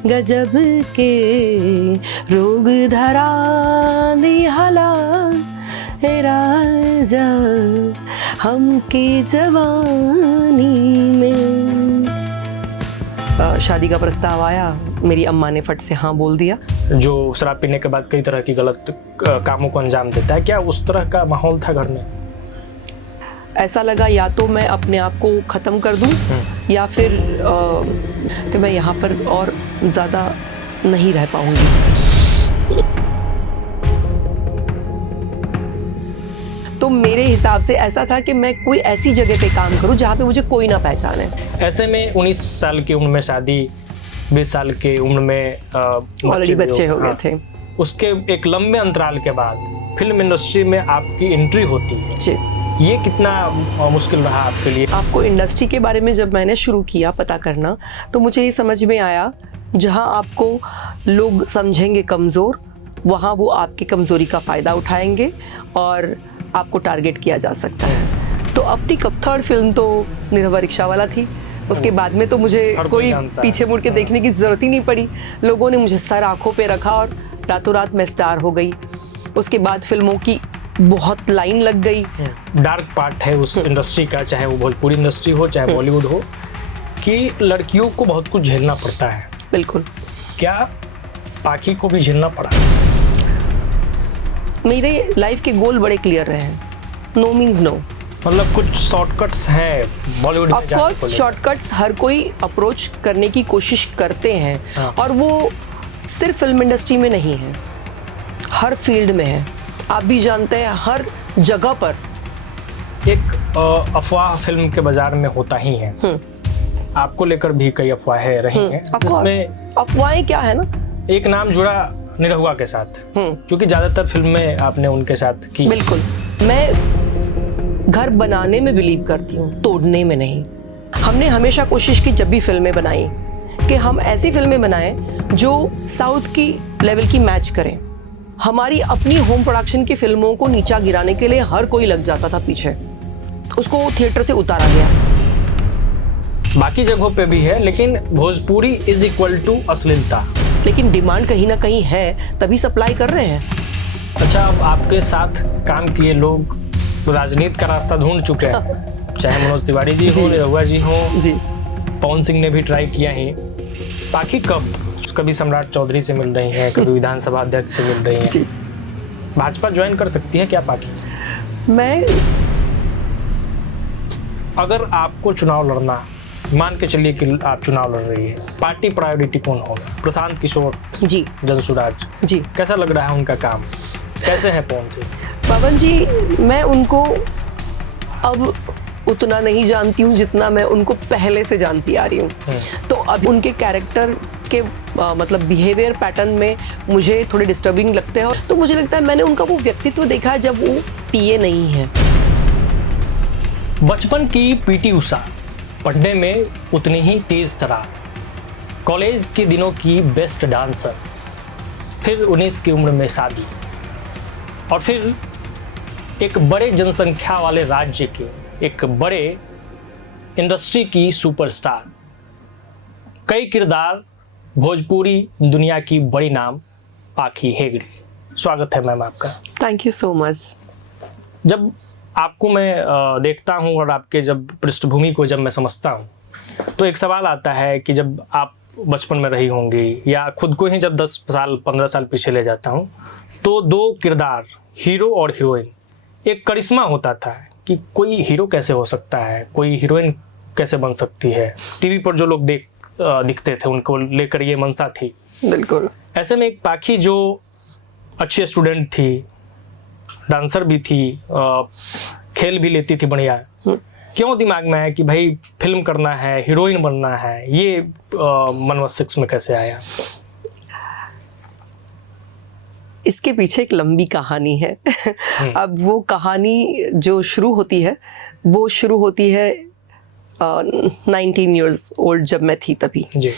गजब के रोग धरा दिहला हे राजा हमके जवानी में। शादी का प्रस्ताव आया, मेरी अम्मा ने फट से हाँ बोल दिया। जो शराब पीने के बाद कई तरह की गलत कामों को अंजाम देता है, क्या उस तरह का माहौल था घर में? ऐसा लगा या तो मैं अपने आप को ख़त्म कर दूं या फिर कि मैं यहाँ पर और ज़्यादा नहीं रह पाऊंगी। तो मेरे हिसाब से ऐसा था कि मैं कोई ऐसी जगह पे काम करूं जहाँ पे मुझे कोई ना पहचाने। ऐसे में 19 साल की उम्र में शादी, 20 साल की उम्र में ऑलरेडी बच्चे हो गए थे। उसके एक लंबे अंतराल के बाद फिल्म इंडस्ट्री में आपकी एंट्री होती है जी। ये कितना मुश्किल रहा आपके लिए? आपको इंडस्ट्री के बारे में जब मैंने शुरू किया पता करना, तो मुझे ये समझ में आया जहाँ आपको लोग समझेंगे कमज़ोर, वहाँ वो आपकी कमज़ोरी का फ़ायदा उठाएंगे और आपको टारगेट किया जा सकता है। तो अपनी थर्ड फिल्म तो निर्भय रिक्शा वाला थी। उसके बाद में तो मुझे कोई पीछे मुड़ के देखने की ज़रूरत ही नहीं पड़ी। लोगों ने मुझे सर आँखों पे रखा और रातों रात मैं स्टार हो गई। उसके बाद फिल्मों की बहुत लाइन लग गई। डार्क पार्ट है उस इंडस्ट्री का, चाहे वो भोजपुरी इंडस्ट्री हो चाहे बॉलीवुड हो, कि लड़कियों को बहुत कुछ झेलना पड़ता है। बिल्कुल। क्या पाखी को भी झेलना पड़ा? मेरे लाइफ के गोल बड़े क्लियर रहे हैं। No means no. मतलब कुछ शॉर्टकट्स हैं बॉलीवुड में? ऑफ कोर्स शॉर्टकट्स हर कोई अप्रोच करने की कोशिश करते हैं। हाँ। और वो सिर्फ फिल्म इंडस्ट्री में नहीं है, हर फील्ड में है। आप भी जानते हैं हर जगह पर एक अफवाह फिल्म के बाजार में होता ही है। आपको लेकर भी कई अफवाहें रही हैं, जिसमें अफवाहें क्या है ना, एक नाम जुड़ा निरहुआ के साथ, क्योंकि ज्यादातर फिल्में आपने उनके साथ की। बिल्कुल। मैं घर बनाने में बिलीव करती हूँ, तोड़ने में नहीं। हमने हमेशा कोशिश की जब भी फिल्में बनाई कि हम ऐसी फिल्में बनाएं जो साउथ की लेवल की मैच करें। हमारी अपनी होम प्रोडक्शन की फिल्मों को नीचा गिराने के लिए हर कोई लग जाता था पीछे, उसको थिएटर से उतारा गया। बाकी जगहों पे भी है, लेकिन भोजपुरी इज इक्वल टू अश्लीलता। लेकिन डिमांड कहीं ना कहीं है, तभी सप्लाई कर रहे हैं। अच्छा, अब आपके साथ काम किए लोग राजनीति का रास्ता ढूंढ चुके हैं, चाहे मनोज तिवारी जी हो, निरहुआ जी हो, पवन सिंह ने भी ट्राई किया ही। पाखी कभी सम्राट चौधरी से मिल रही हैं, कभी विधानसभा अध्यक्ष से मिल रही हैं। भाजपा ज्वाइन कर सकती है क्या पाखी? मैं अगर आपको चुनाव लड़ना, मान के चलिए कि आप चुनाव लड़ रही है, पार्टी प्रायोरिटी कौन होगा? प्रशांत किशोर जी, जनसुराज जी। कैसा लग रहा है उनका काम? कैसे है पवन सिंह? पवन जी, मैं उनको अब उतना नहीं जानती हूँ जितना मैं उनको पहले से जानती आ रही हूँ। तो अब उनके कैरेक्टर के मतलब बिहेवियर पैटर्न में मुझे थोड़े डिस्टर्बिंग लगते हैं। तो मुझे लगता है मैंने उनका वो व्यक्तित्व देखा है जब वो पीए नहीं है। बचपन की पीटी उषा, पढ़ने में उतनी ही तेज तरार, कॉलेज के दिनों की बेस्ट डांसर, फिर 19 की उम्र में शादी, और फिर एक बड़े जनसंख्या वाले राज्य के एक बड़े इंडस्ट्री की सुपरस्टार। कई किरदार, भोजपुरी दुनिया की बड़ी नाम पाखी हेगड़े। स्वागत है मैम आपका। Thank you so much. जब आपको मैं देखता हूँ और आपके जब पृष्ठभूमि को जब मैं समझता हूँ, तो एक सवाल आता है कि जब आप बचपन में रही होंगी, या खुद को ही जब 10 साल 15 साल पीछे ले जाता हूँ, तो दो किरदार, हीरो और हीरोइन, एक करिश्मा होता था कि कोई हीरो कैसे हो सकता है, कोई हीरोइन कैसे बन सकती है। टीवी पर जो लोग दिखते थे उनको लेकर ये मनसा थी। बिल्कुल। ऐसे में एक पाखी जो अच्छी स्टूडेंट थी, डांसर भी थी, खेल भी लेती थी बढ़िया, क्यों दिमाग में आया कि भाई फिल्म करना है, हीरोइन बनना है? ये मन मस्तिष्क में कैसे आया? इसके पीछे एक लंबी कहानी है। अब वो कहानी जो शुरू होती है, वो शुरू होती है 19 years old जब मैं थी तभी जी।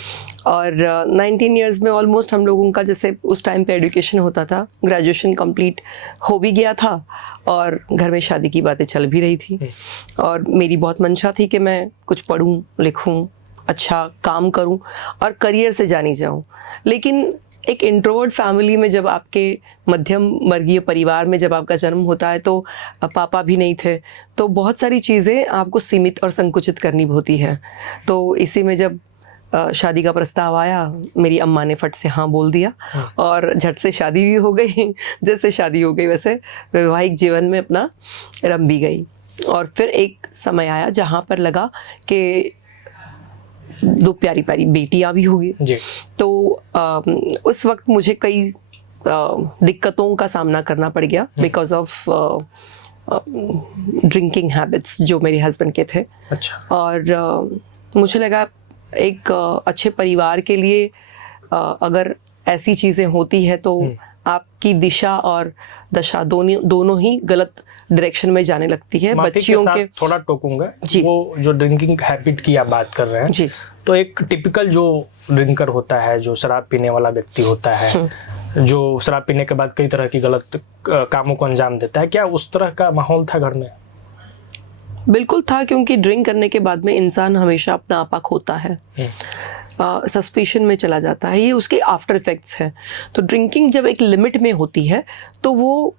और 19 years में ऑलमोस्ट हम लोगों का जैसे उस टाइम पे एजुकेशन होता था, ग्रेजुएशन कंप्लीट हो भी गया था और घर में शादी की बातें चल भी रही थी। और मेरी बहुत मंशा थी कि मैं कुछ पढूं लिखूं, अच्छा काम करूं और करियर से जानी जाऊं। लेकिन एक इंट्रोवर्ट फैमिली में जब आपके मध्यम वर्गीय परिवार में जब आपका जन्म होता है तो पापा भी नहीं थे, तो बहुत सारी चीज़ें आपको सीमित और संकुचित करनी होती है। तो इसी में जब शादी का प्रस्ताव आया, मेरी अम्मा ने फट से हाँ बोल दिया और झट से शादी भी हो गई। जैसे शादी हो गई वैसे वैवाहिक जीवन में अपना रम भी गई। और फिर एक समय आया जहाँ पर लगा कि 2 प्यारी प्यारी बेटियां भी होगी। तो उस वक्त मुझे कई दिक्कतों का सामना करना पड़ गया बिकॉज ऑफ ड्रिंकिंग हैबिट्स जो मेरे हस्बैंड के थे। अच्छा। और मुझे लगा एक अच्छे परिवार के लिए अगर ऐसी चीज़ें होती है तो आपकी दिशा और दशा दोनों ही गलत डायरेक्शन में जाने लगती है। बच्चियों के थोड़ा टोकूंगा जी, वो जो ड्रिंकिंग हैबिट की आप बात कर रहे हैं जी, तो एक टिपिकल जो ड्रिंकर होता है, जो शराब पीने वाला व्यक्ति होता है, जो शराब पीने के बाद कई तरह की गलत कामों को अंजाम देता है, क्या उस तरह का माहौल था घर में? बिल्कुल था, क्योंकि ड्रिंक करने के बाद में इंसान हमेशा अपना आपा खोता है, सस्पेशन में चला जाता है। ये उसके आफ्टर इफेक्ट्स हैं। तो ड्रिंकिंग जब एक लिमिट में होती है तो वो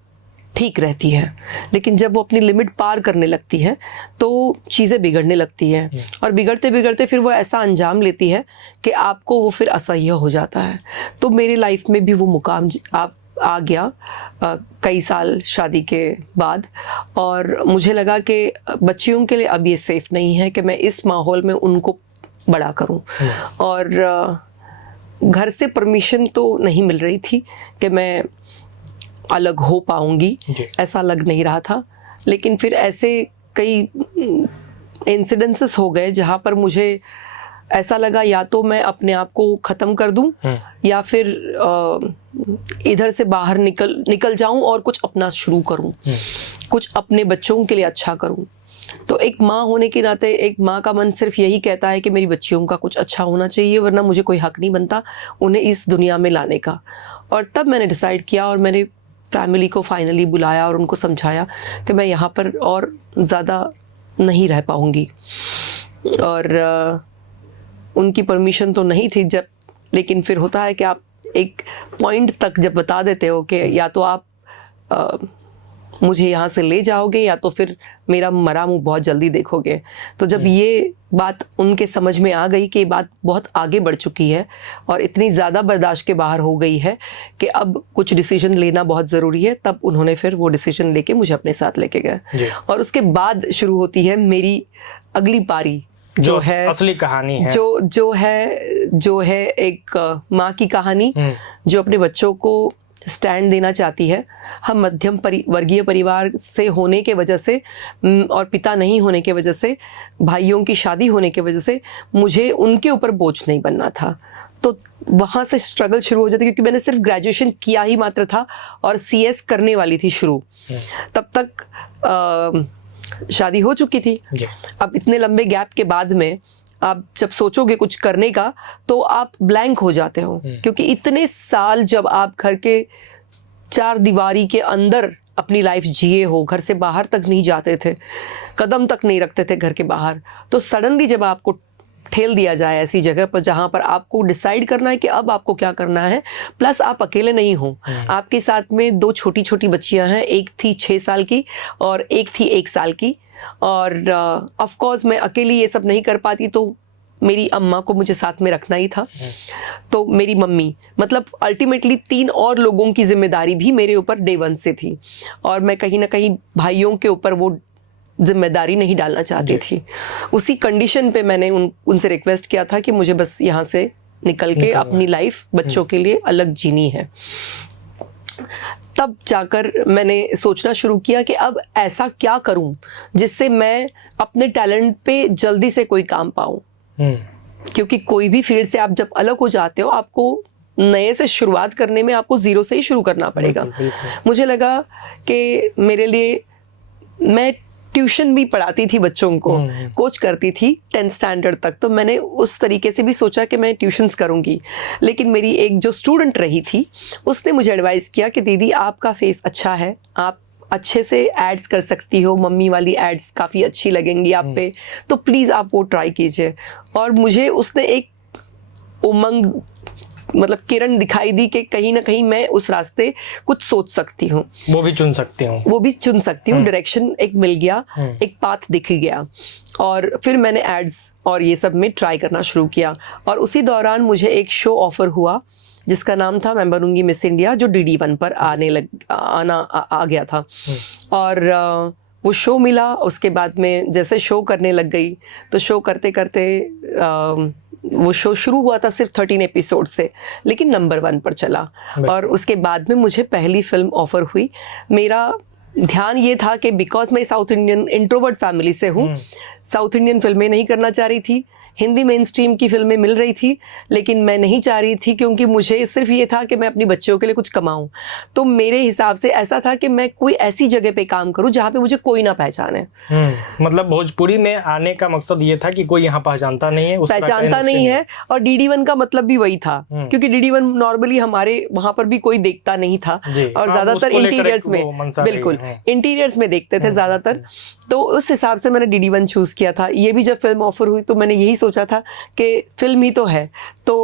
ठीक रहती है, लेकिन जब वो अपनी लिमिट पार करने लगती है तो चीज़ें बिगड़ने लगती हैं और बिगड़ते बिगड़ते फिर वो ऐसा अंजाम लेती है कि आपको वो फिर असह्य हो जाता है। तो मेरी लाइफ में भी वो मुकाम आ गया कई साल शादी के बाद, और मुझे लगा कि बच्चियों के लिए अब ये सेफ नहीं है कि मैं इस माहौल में उनको बड़ा करूं। और घर से परमिशन तो नहीं मिल रही थी कि मैं अलग हो पाऊंगी, ऐसा लग नहीं रहा था। लेकिन फिर ऐसे कई इंसिडेंसेस हो गए जहाँ पर मुझे ऐसा लगा या तो मैं अपने आप को ख़त्म कर दूं या फिर इधर से बाहर निकल जाऊं और कुछ अपना शुरू करूं, कुछ अपने बच्चों के लिए अच्छा करूं। तो एक माँ होने के नाते एक माँ का मन सिर्फ यही कहता है कि मेरी बच्चियों का कुछ अच्छा होना चाहिए, वरना मुझे कोई हक नहीं बनता उन्हें इस दुनिया में लाने का। और तब मैंने डिसाइड किया और मैंने फैमिली को फाइनली बुलाया और उनको समझाया कि मैं यहाँ पर और ज़्यादा नहीं रह पाऊँगी। और उनकी परमिशन तो नहीं थी जब, लेकिन फिर होता है कि आप एक पॉइंट तक जब बता देते हो कि या तो आप मुझे यहाँ से ले जाओगे या तो फिर मेरा मरा मुँह बहुत जल्दी देखोगे। तो जब ये बात उनके समझ में आ गई कि ये बात बहुत आगे बढ़ चुकी है और इतनी ज़्यादा बर्दाश्त के बाहर हो गई है कि अब कुछ डिसीजन लेना बहुत ज़रूरी है, तब उन्होंने फिर वो डिसीजन लेके मुझे अपने साथ लेके गए। और उसके बाद शुरू होती है मेरी अगली पारी, जो है असली कहानी है, जो है एक माँ की कहानी जो अपने बच्चों को स्टैंड देना चाहती है। हम मध्यम वर्गीय परिवार से होने के वजह से और पिता नहीं होने के वजह से, भाइयों की शादी होने के वजह से मुझे उनके ऊपर बोझ नहीं बनना था। तो वहाँ से स्ट्रगल शुरू हो जाती, क्योंकि मैंने सिर्फ ग्रेजुएशन किया ही मात्र था और CS करने वाली थी शुरू। तब तक शादी हो चुकी थी। अब इतने लंबे गैप के बाद में आप जब सोचोगे कुछ करने का तो आप ब्लैंक हो जाते हो, क्योंकि इतने साल जब आप घर के 4 दीवारी के अंदर अपनी लाइफ जिए हो, घर से बाहर तक नहीं जाते थे, कदम तक नहीं रखते थे घर के बाहर, तो सडनली जब आपको ठेल दिया जाए ऐसी जगह पर जहाँ पर आपको डिसाइड करना है कि अब आपको क्या करना है, प्लस आप अकेले नहीं हो, आपके साथ में 2 छोटी छोटी बच्चियाँ हैं, एक थी 6 साल की और एक थी 1 साल की। और ऑफ कोर्स मैं अकेली ये सब नहीं कर पाती, तो मेरी अम्मा को मुझे साथ में रखना ही था। तो मेरी मम्मी, मतलब अल्टीमेटली 3 और लोगों की जिम्मेदारी भी मेरे ऊपर डे 1 से थी, और मैं कहीं ना कहीं भाइयों के ऊपर वो जिम्मेदारी नहीं डालना चाहती थी। उसी कंडीशन पे मैंने उनसे रिक्वेस्ट किया था कि मुझे बस यहाँ से निकल के अपनी लाइफ बच्चों के लिए अलग जीनी है। तब जाकर मैंने सोचना शुरू किया कि अब ऐसा क्या करूं जिससे मैं अपने टैलेंट पे जल्दी से कोई काम पाऊं, क्योंकि कोई भी फील्ड से आप जब अलग हो जाते हो, आपको नए से शुरुआत करने में आपको ज़ीरो से ही शुरू करना पड़ेगा। मुझे लगा कि मेरे लिए, मैं ट्यूशन भी पढ़ाती थी बच्चों को, कोच करती थी 10th स्टैंडर्ड तक, तो मैंने उस तरीके से भी सोचा कि मैं ट्यूशन्स करूँगी। लेकिन मेरी एक जो स्टूडेंट रही थी उसने मुझे एडवाइस किया कि दीदी आपका फेस अच्छा है, आप अच्छे से एड्स कर सकती हो, मम्मी वाली एड्स काफ़ी अच्छी लगेंगी आप पे, तो प्लीज़ आप वो ट्राई कीजिए। और मुझे उसने एक उमंग मतलब किरण दिखाई दी कि कहीं ना कहीं मैं उस रास्ते कुछ सोच सकती हूँ, वो भी चुन सकती हूँ, डायरेक्शन एक मिल गया, एक पाथ दिख गया। और फिर मैंने एड्स और ये सब में ट्राई करना शुरू किया। और उसी दौरान मुझे एक शो ऑफर हुआ जिसका नाम था मैं बनूंगी मिस इंडिया, जो DD1 पर आ गया था। और वो शो मिला। उसके बाद में जैसे शो करने लग गई तो शो करते करते वो शो शुरू हुआ था सिर्फ 13 एपिसोड से, लेकिन नंबर 1 पर चला। और उसके बाद में मुझे पहली फिल्म ऑफर हुई। मेरा ध्यान ये था कि बिकॉज मैं साउथ इंडियन इंट्रोवर्ट फैमिली से हूँ, साउथ इंडियन फिल्में नहीं करना चाह रही थी, हिंदी मेन स्ट्रीम की फिल्में मिल रही थी, लेकिन मैं नहीं चाह रही थी क्योंकि मुझे सिर्फ ये था कि मैं अपनी बच्चों के लिए कुछ कमाऊं। तो मेरे हिसाब से ऐसा था कि मैं कोई ऐसी जगह पे काम करूं जहाँ पे मुझे कोई ना पहचाने। मतलब भोजपुरी में आने का मकसद ये था कि कोई यहाँ पहचानता नहीं है, पहचानता नहीं है। और DD1 का मतलब भी वही था, क्योंकि DD1 नॉर्मली हमारे वहाँ पर भी कोई देखता नहीं था, और ज्यादातर इंटीरियर्स में, बिल्कुल इंटीरियर्स में देखते थे ज्यादातर। तो उस हिसाब से मैंने DD1 चूज किया था। ये भी जब फिल्म ऑफर हुई तो मैंने यही सोचा था कि फिल्म ही तो है, तो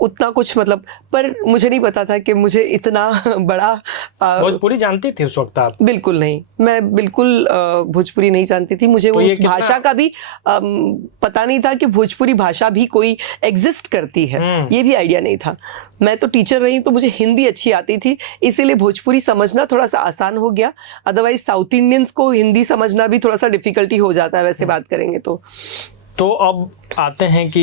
उतना कुछ मतलब, पर मुझे नहीं पता था कि मुझे इतना बड़ा भोजपुरी जानती थी उस वक्त आप? बिल्कुल नहीं, मैं बिल्कुल भोजपुरी नहीं जानती थी। मुझे उस भाषा का भी पता नहीं था कि भोजपुरी भाषा भी कोई एग्जिस्ट करती है, ये भी आइडिया नहीं था। मैं तो टीचर रही तो मुझे हिंदी अच्छी आती थी, इसीलिए भोजपुरी समझना थोड़ा सा आसान हो गया। अदरवाइज साउथ इंडियंस को हिंदी समझना भी थोड़ा सा डिफिकल्टी हो जाता है वैसे बात करेंगे तो अब आते हैं कि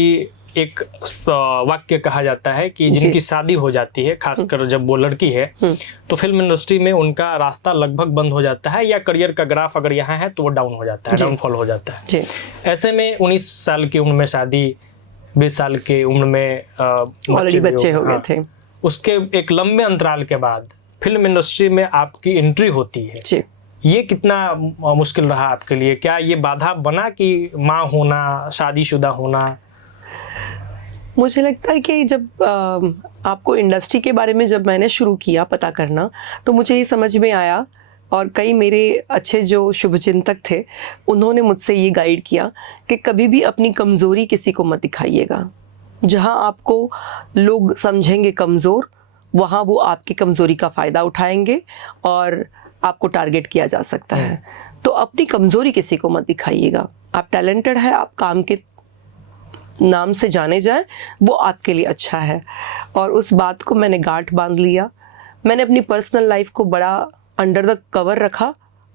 एक वाक्य कहा जाता है कि जिनकी शादी हो जाती है, खासकर जब वो लड़की है, तो फिल्म इंडस्ट्री में उनका रास्ता लगभग बंद हो जाता है, या करियर का ग्राफ अगर यहाँ है तो वो डाउन हो जाता है, डाउनफॉल हो जाता है। ऐसे में 19 साल की उम्र में शादी, 20 साल की उम्र में ऑलरेडी बच्चे हो गए थे। उसके एक लंबे अंतराल के बाद फिल्म इंडस्ट्री में आपकी एंट्री होती है। ये कितना मुश्किल रहा आपके लिए? क्या ये बाधा बना कि माँ होना, शादीशुदा होना? मुझे लगता है कि जब आपको इंडस्ट्री के बारे में जब मैंने शुरू किया पता करना, तो मुझे ये समझ में आया, और कई मेरे अच्छे जो शुभचिंतक थे उन्होंने मुझसे ये गाइड किया कि कभी भी अपनी कमज़ोरी किसी को मत दिखाइएगा। जहाँ आपको लोग समझेंगे कमज़ोर, वहाँ वो आपकी कमज़ोरी का फ़ायदा उठाएंगे और आपको टारगेट किया जा सकता है। तो अपनी कमज़ोरी किसी को मत दिखाइएगा। आप टैलेंटेड है, आप काम के नाम से जाने जाएं, वो आपके लिए अच्छा है। और उस बात को मैंने गांठ बांध लिया। मैंने अपनी पर्सनल लाइफ को बड़ा अंडर द कवर रखा,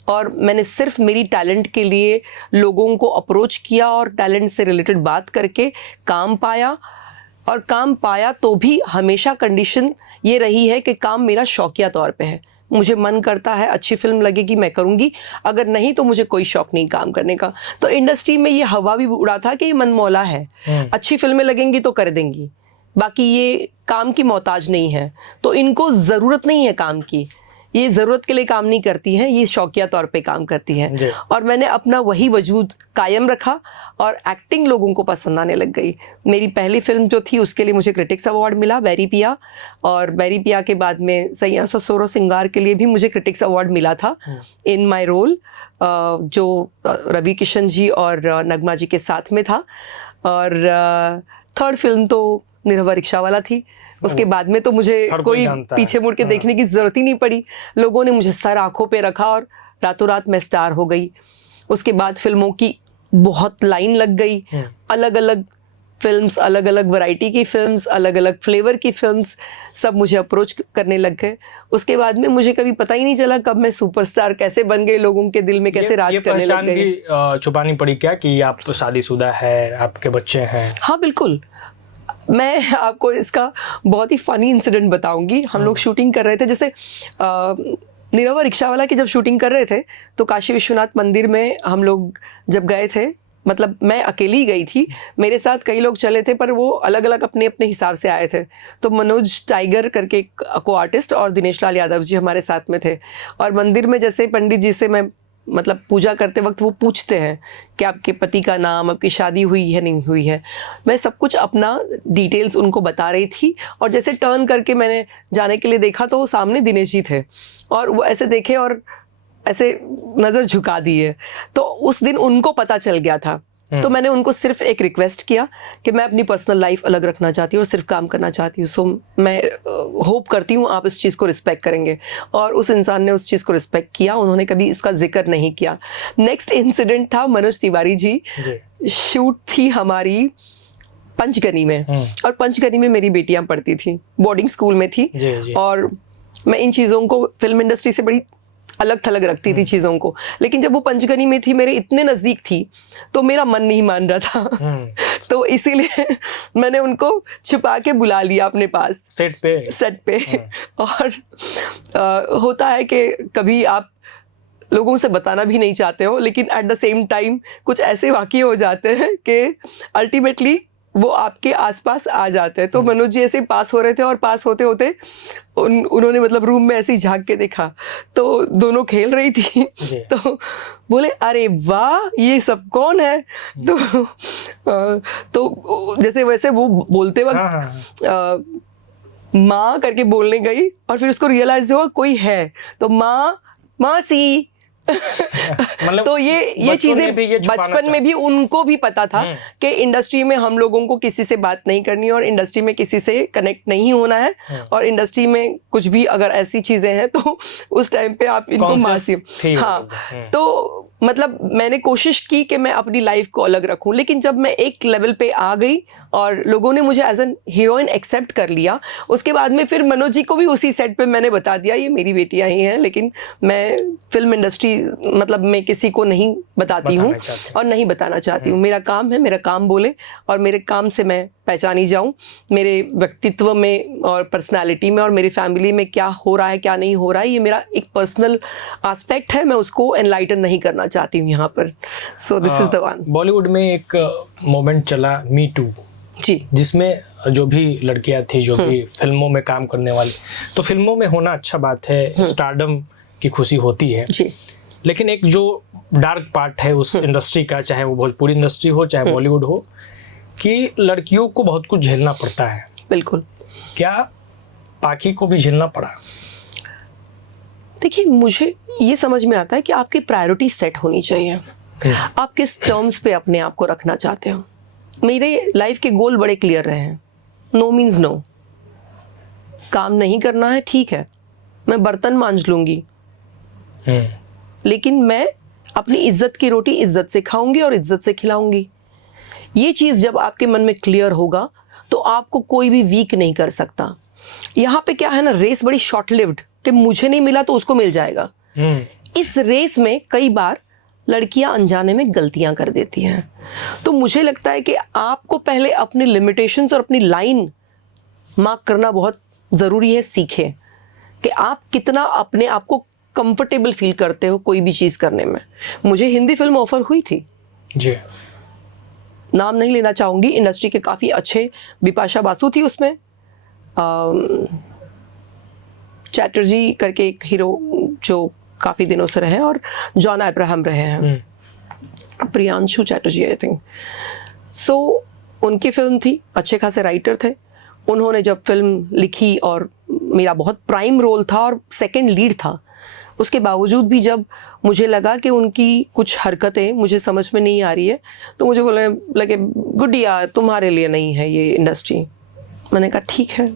और मैंने सिर्फ मेरी टैलेंट के लिए लोगों को अप्रोच किया और टैलेंट से रिलेटेड बात करके काम पाया। और काम पाया तो भी हमेशा कंडीशन ये रही है कि काम मेरा शौकिया तौर पे है। मुझे मन करता है, अच्छी फिल्म लगेगी मैं करूँगी, अगर नहीं तो मुझे कोई शौक नहीं काम करने का। तो इंडस्ट्री में ये हवा भी उड़ा था कि ये मनमौला है, अच्छी फिल्में लगेंगी तो कर देंगी, बाकी ये काम की मोहताज नहीं है, तो इनको ज़रूरत नहीं है काम की, ये ज़रूरत के लिए काम नहीं करती हैं, ये शौकिया तौर पे काम करती हैं। और मैंने अपना वही वजूद कायम रखा और एक्टिंग लोगों को पसंद आने लग गई। मेरी पहली फिल्म जो थी उसके लिए मुझे क्रिटिक्स अवार्ड मिला, बैरी पिया, और बैरी पिया के बाद में सैया ससुरो सिंगार के लिए भी मुझे क्रिटिक्स अवार्ड मिला था इन माय रोल, जो रवि किशन जी और नगमा जी के साथ में था। और थर्ड फिल्म तो निरहुआ रिक्शा वाला थी। उसके बाद में तो मुझे कोई पीछे मुड़ के देखने की जरूरत ही नहीं पड़ी, लोगों ने मुझे सर आंखों पे रखा और रातों रात मैं स्टार हो गई। उसके बाद फिल्मों की बहुत लाइन लग गई, अलग अलग फिल्म्स, अलग अलग वैरायटी की फिल्म्स, अलग अलग फ्लेवर की फिल्म्स, सब मुझे अप्रोच करने लग गए। उसके बाद में मुझे कभी पता ही नहीं चला कब मैं सुपरस्टार कैसे बन गई, लोगों के दिल में कैसे राज करने लग गई। भी छुपानी पड़ी क्या कि आप तो शादीशुदा है, आपके बच्चे हैं? हाँ बिल्कुल, मैं आपको इसका बहुत ही फनी इंसिडेंट बताऊंगी। हम लोग शूटिंग कर रहे थे, जैसे निरहुआ रिक्शा वाला की जब शूटिंग कर रहे थे तो काशी विश्वनाथ मंदिर में हम लोग जब गए थे, मतलब मैं अकेली ही गई थी, मेरे साथ कई लोग चले थे पर वो अलग अलग अपने अपने हिसाब से आए थे। तो मनोज टाइगर करके को आर्टिस्ट और दिनेश लाल यादव जी हमारे साथ में थे। और मंदिर में जैसे पंडित जी से मैं मतलब पूजा करते वक्त वो पूछते हैं कि आपके पति का नाम, आपकी शादी हुई है नहीं हुई है, मैं सब कुछ अपना डिटेल्स उनको बता रही थी। और जैसे टर्न करके मैंने जाने के लिए देखा तो वो सामने दिनेश जी थे, और वो ऐसे देखे और ऐसे नज़र झुका दी है। तो उस दिन उनको पता चल गया था, तो मैंने उनको सिर्फ एक रिक्वेस्ट किया कि मैं अपनी पर्सनल लाइफ अलग रखना चाहती हूँ और सिर्फ काम करना चाहती हूँ। सो मैं होप करती हूँ आप इस चीज़ को रिस्पेक्ट करेंगे, और उस इंसान ने उस चीज़ को रिस्पेक्ट किया, उन्होंने कभी इसका जिक्र नहीं किया। नेक्स्ट इंसिडेंट था मनोज तिवारी जी, शूट थी हमारी पंचगनी में, और पंचगनी में मेरी बेटियां पढ़ती थी, बोर्डिंग स्कूल में थी, और मैं इन चीज़ों को फिल्म इंडस्ट्री से बड़ी अलग थलग रखती थी चीज़ों को, लेकिन जब वो पंचगनी में थी, मेरे इतने नज़दीक थी, तो मेरा मन नहीं मान रहा था तो इसीलिए मैंने उनको छुपा के बुला लिया अपने पास सेट पे और होता है कि कभी आप लोगों से बताना भी नहीं चाहते हो, लेकिन एट द सेम टाइम कुछ ऐसे वाक़ये हो जाते हैं कि अल्टीमेटली वो आपके आसपास आ जाते हैं। तो मनोज जी ऐसे पास हो रहे थे, और पास होते होते उन्होंने मतलब रूम में ऐसे ही झांक के देखा, तो दोनों खेल रही थी तो बोले अरे वाह ये सब कौन है। तो जैसे वैसे वो बोलते वक्त माँ करके बोलने गई, और फिर उसको रियलाइज हुआ कोई है, तो मासी मतलब तो ये चीजें बचपन में भी उनको भी पता था कि इंडस्ट्री में हम लोगों को किसी से बात नहीं करनी है, और इंडस्ट्री में किसी से कनेक्ट नहीं होना है, और इंडस्ट्री में कुछ भी अगर ऐसी चीजें हैं तो उस टाइम पे आप इनको मासी। हाँ, तो मतलब मैंने कोशिश की कि मैं अपनी लाइफ को अलग रखूं, लेकिन जब मैं एक लेवल पे आ गई और लोगों ने मुझे एज एन हीरोइन एक्सेप्ट कर लिया, उसके बाद में फिर मनोज जी को भी उसी सेट पे मैंने बता दिया ये मेरी बेटियां ही हैं, लेकिन मैं फिल्म इंडस्ट्री मतलब मैं किसी को नहीं बताती हूँ और नहीं बताना चाहती हूँ। मेरा काम है, मेरा काम बोले, और मेरे काम से मैं पहचानी जाऊँ, मेरे व्यक्तित्व में और पर्सनालिटी में और मेरी फैमिली में क्या हो रहा है क्या नहीं हो रहा है, ये मेरा एक पर्सनल एस्पेक्ट है, मैं उसको एनलाइटन नहीं करना चाहती हूँ यहाँ पर। So this is the one. Bollywood में एक मोमेंट चला मी टू जी, जिसमें जो भी लड़कियां थी, जो भी फिल्मों में काम करने वाली, तो फिल्मों में होना अच्छा बात है, स्टारडम की खुशी होती है जी, लेकिन एक जो डार्क पार्ट है उस इंडस्ट्री का, चाहे वो भोजपुरी इंडस्ट्री हो चाहे बॉलीवुड हो, कि लड़कियों को बहुत कुछ झेलना पड़ता है। बिल्कुल। क्या पाखी को भी झेलना पड़ा? देखिए, मुझे ये समझ में आता है कि आपकी प्रायोरिटी सेट होनी चाहिए, आप किस टर्म्स पे अपने आप को रखना चाहते हो। मेरे लाइफ के गोल बड़े क्लियर रहे हैं, नो मीन्स नो। काम नहीं करना है ठीक है, मैं बर्तन मांज लूंगी, लेकिन मैं अपनी इज्जत की रोटी इज्जत से खाऊंगी और इज्जत से खिलाऊंगी। ये चीज़ जब आपके मन में क्लियर होगा तो आपको कोई भी वीक नहीं कर सकता। यहाँ पे क्या है ना, रेस बड़ी शॉर्ट लिव्ड, कि मुझे नहीं मिला तो उसको मिल जाएगा। इस रेस में कई बार लड़कियां अनजाने में गलतियां कर देती हैं, तो मुझे लगता है कि आपको पहले अपनी लिमिटेशंस और अपनी लाइन मार्क करना बहुत ज़रूरी है। सीखें कि आप कितना अपने आप को कंफर्टेबल फील करते हो कोई भी चीज़ करने में। मुझे हिंदी फिल्म ऑफर हुई थी जी, नाम नहीं लेना चाहूँगी, इंडस्ट्री के काफ़ी अच्छे, बिपाशा बासु थी उसमें, चैटर्जी करके एक हीरो जो काफ़ी दिनों से रहे, और जॉन अब्राहम रहे हैं, प्रियांशु चैटर्जी आई थिंक। सो उनकी फिल्म थी, अच्छे खासे राइटर थे, उन्होंने जब फिल्म लिखी और मेरा बहुत प्राइम रोल था और सेकंड लीड था, उसके बावजूद भी जब मुझे लगा कि उनकी कुछ हरकतें मुझे समझ में नहीं आ रही है, तो मुझे बोलने लगे गुडिया तुम्हारे लिए नहीं है ये इंडस्ट्री। मैंने कहा ठीक है।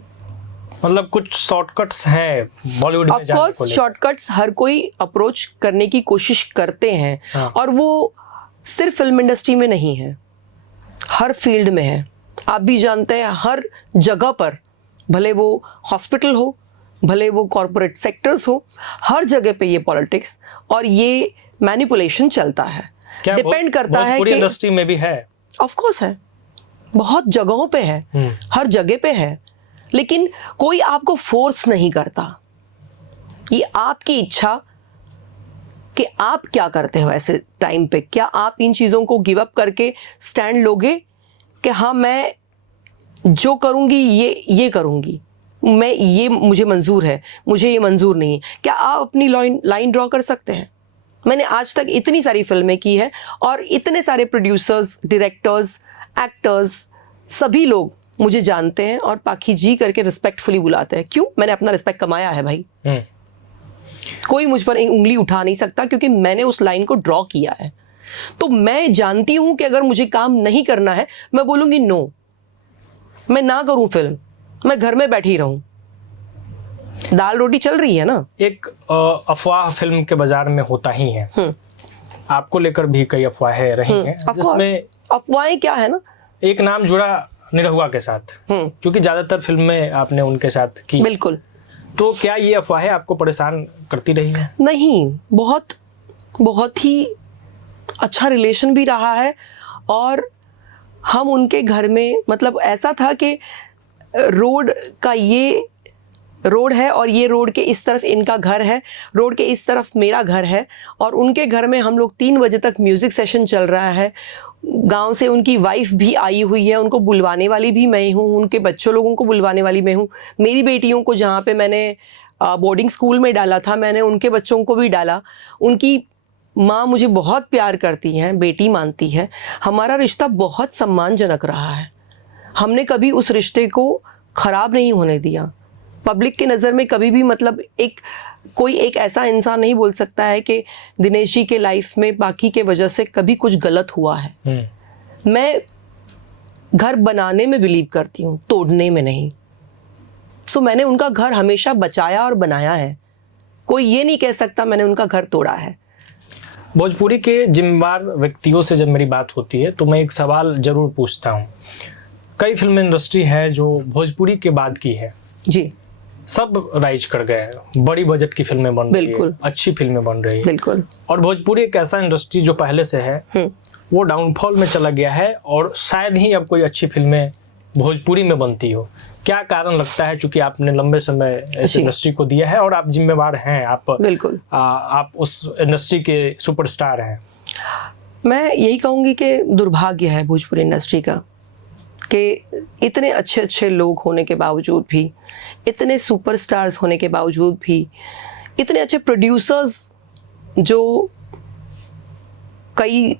मतलब कुछ शॉर्टकट्स हैं बॉलीवुड में ऑफ कोर्स, शॉर्टकट्स हर कोई अप्रोच करने की कोशिश करते हैं, हाँ। और वो सिर्फ फिल्म इंडस्ट्री में नहीं है, हर फील्ड में है। आप भी जानते हैं हर जगह पर, भले वो हॉस्पिटल हो, भले वो कॉरपोरेट सेक्टर्स हो, हर जगह पे ये पॉलिटिक्स और ये मैनिपुलेशन चलता है। डिपेंड करता है कि इंडस्ट्री में भी है, ऑफ कोर्स है, बहुत जगहों पे है, हर जगह पे है, लेकिन कोई आपको फोर्स नहीं करता। ये आपकी इच्छा कि आप क्या करते हो ऐसे टाइम पे। क्या आप इन चीज़ों को गिव अप करके स्टैंड लोगे कि हाँ मैं जो करूँगी ये करूँगी, मैं ये मुझे मंजूर है, मुझे ये मंजूर नहीं। क्या आप अपनी लाइन ड्रॉ कर सकते हैं? मैंने आज तक इतनी सारी फिल्में की है और इतने सारे प्रोड्यूसर्स, डायरेक्टर्स, एक्टर्स, सभी लोग मुझे जानते हैं और पाखी जी करके रिस्पेक्टफुली बुलाते हैं। क्यों? मैंने अपना रिस्पेक्ट कमाया है भाई। कोई मुझ पर उंगली उठा नहीं सकता, क्योंकि मैंने उस लाइन को ड्रॉ किया है। तो मैं जानती हूं कि अगर मुझे काम नहीं करना है, मैं बोलूंगी नो, मैं ना करूं फिल्म, मैं घर में बैठी रहूं। दाल रोटी चल रही है ना। एक अफवाह फिल्म के बाजार में होता ही है, आपको लेकर भी कई अफवाहें रही हैं, जिसमें अफवाहें क्या है ना, एक नाम जुड़ा निरहुआ के साथ, क्योंकि ज्यादातर फिल्में आपने उनके साथ की। बिल्कुल। तो क्या ये अफवाहें आपको परेशान करती रही हैं? नहीं, बहुत बहुत ही अच्छा रिलेशन भी रहा है। और हम उनके घर में, मतलब ऐसा था कि रोड का ये रोड है और ये रोड के इस तरफ इनका घर है, रोड के इस तरफ मेरा घर है, और उनके घर में हम लोग 3 बजे तक म्यूज़िक सेशन चल रहा है। गांव से उनकी वाइफ भी आई हुई है, उनको बुलवाने वाली भी मैं हूँ, उनके बच्चों लोगों को बुलवाने वाली मैं हूँ। मेरी बेटियों को जहाँ पे मैंने बोर्डिंग स्कूल में डाला था, मैंने उनके बच्चों को भी डाला। उनकी माँ मुझे बहुत प्यार करती हैं, बेटी मानती है। हमारा रिश्ता बहुत सम्मानजनक रहा है। हमने कभी उस रिश्ते को ख़राब नहीं होने दिया। पब्लिक की नज़र में कभी भी, मतलब कोई एक ऐसा इंसान नहीं बोल सकता है कि दिनेश जी के लाइफ में बाकी के वजह से कभी कुछ गलत हुआ है। मैं घर बनाने में बिलीव करती हूँ, तोड़ने में नहीं। सो मैंने उनका घर हमेशा बचाया और बनाया है। कोई ये नहीं कह सकता मैंने उनका घर तोड़ा है। भोजपुरी के जिम्मेदार व्यक्तियों से जब मेरी बात होती है तो मैं एक सवाल जरूर पूछता हूँ। कई फिल्म इंडस्ट्री है जो भोजपुरी के बाद की है जी, सब राइज कर गए हैं, बड़ी बजट की फिल्में बन रही है, अच्छी फिल्में बन रही है, बिल्कुल। और भोजपुरी एक ऐसा इंडस्ट्री जो पहले से है वो डाउनफॉल में चला गया है, और शायद ही अब कोई अच्छी फिल्में भोजपुरी में बनती हो। क्या कारण लगता है? चूंकि आपने लंबे समय इस इंडस्ट्री को दिया है और आप जिम्मेवार हैं, आप बिल्कुल आप उस इंडस्ट्री के सुपरस्टार हैं। मैं यही कहूँगी कि दुर्भाग्य है भोजपुरी इंडस्ट्री का कि इतने अच्छे अच्छे लोग होने के बावजूद भी, इतने सुपरस्टार्स होने के बावजूद भी, इतने अच्छे प्रोड्यूसर्स जो कई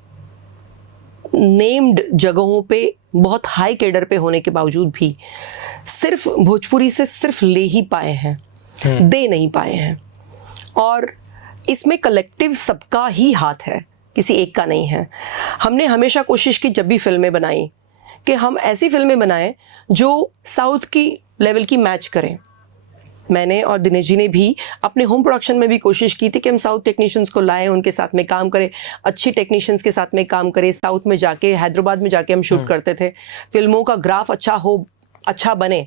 नेम्ड जगहों पे बहुत हाई कैडर पे होने के बावजूद भी सिर्फ भोजपुरी से सिर्फ ले ही पाए हैं, दे नहीं पाए हैं। और इसमें कलेक्टिव सबका ही हाथ है, किसी एक का नहीं है। हमने हमेशा कोशिश की जब भी फिल्में बनाई कि हम ऐसी फिल्में बनाएं जो साउथ की लेवल की मैच करें। मैंने और दिनेश जी ने भी अपने होम प्रोडक्शन में भी कोशिश की थी कि हम साउथ टेक्नीशियंस को लाएं, उनके साथ में काम करें, अच्छी टेक्नीशियंस के साथ में काम करें। साउथ में जाके, हैदराबाद में जाके हम शूट करते थे, फिल्मों का ग्राफ अच्छा हो, अच्छा बने।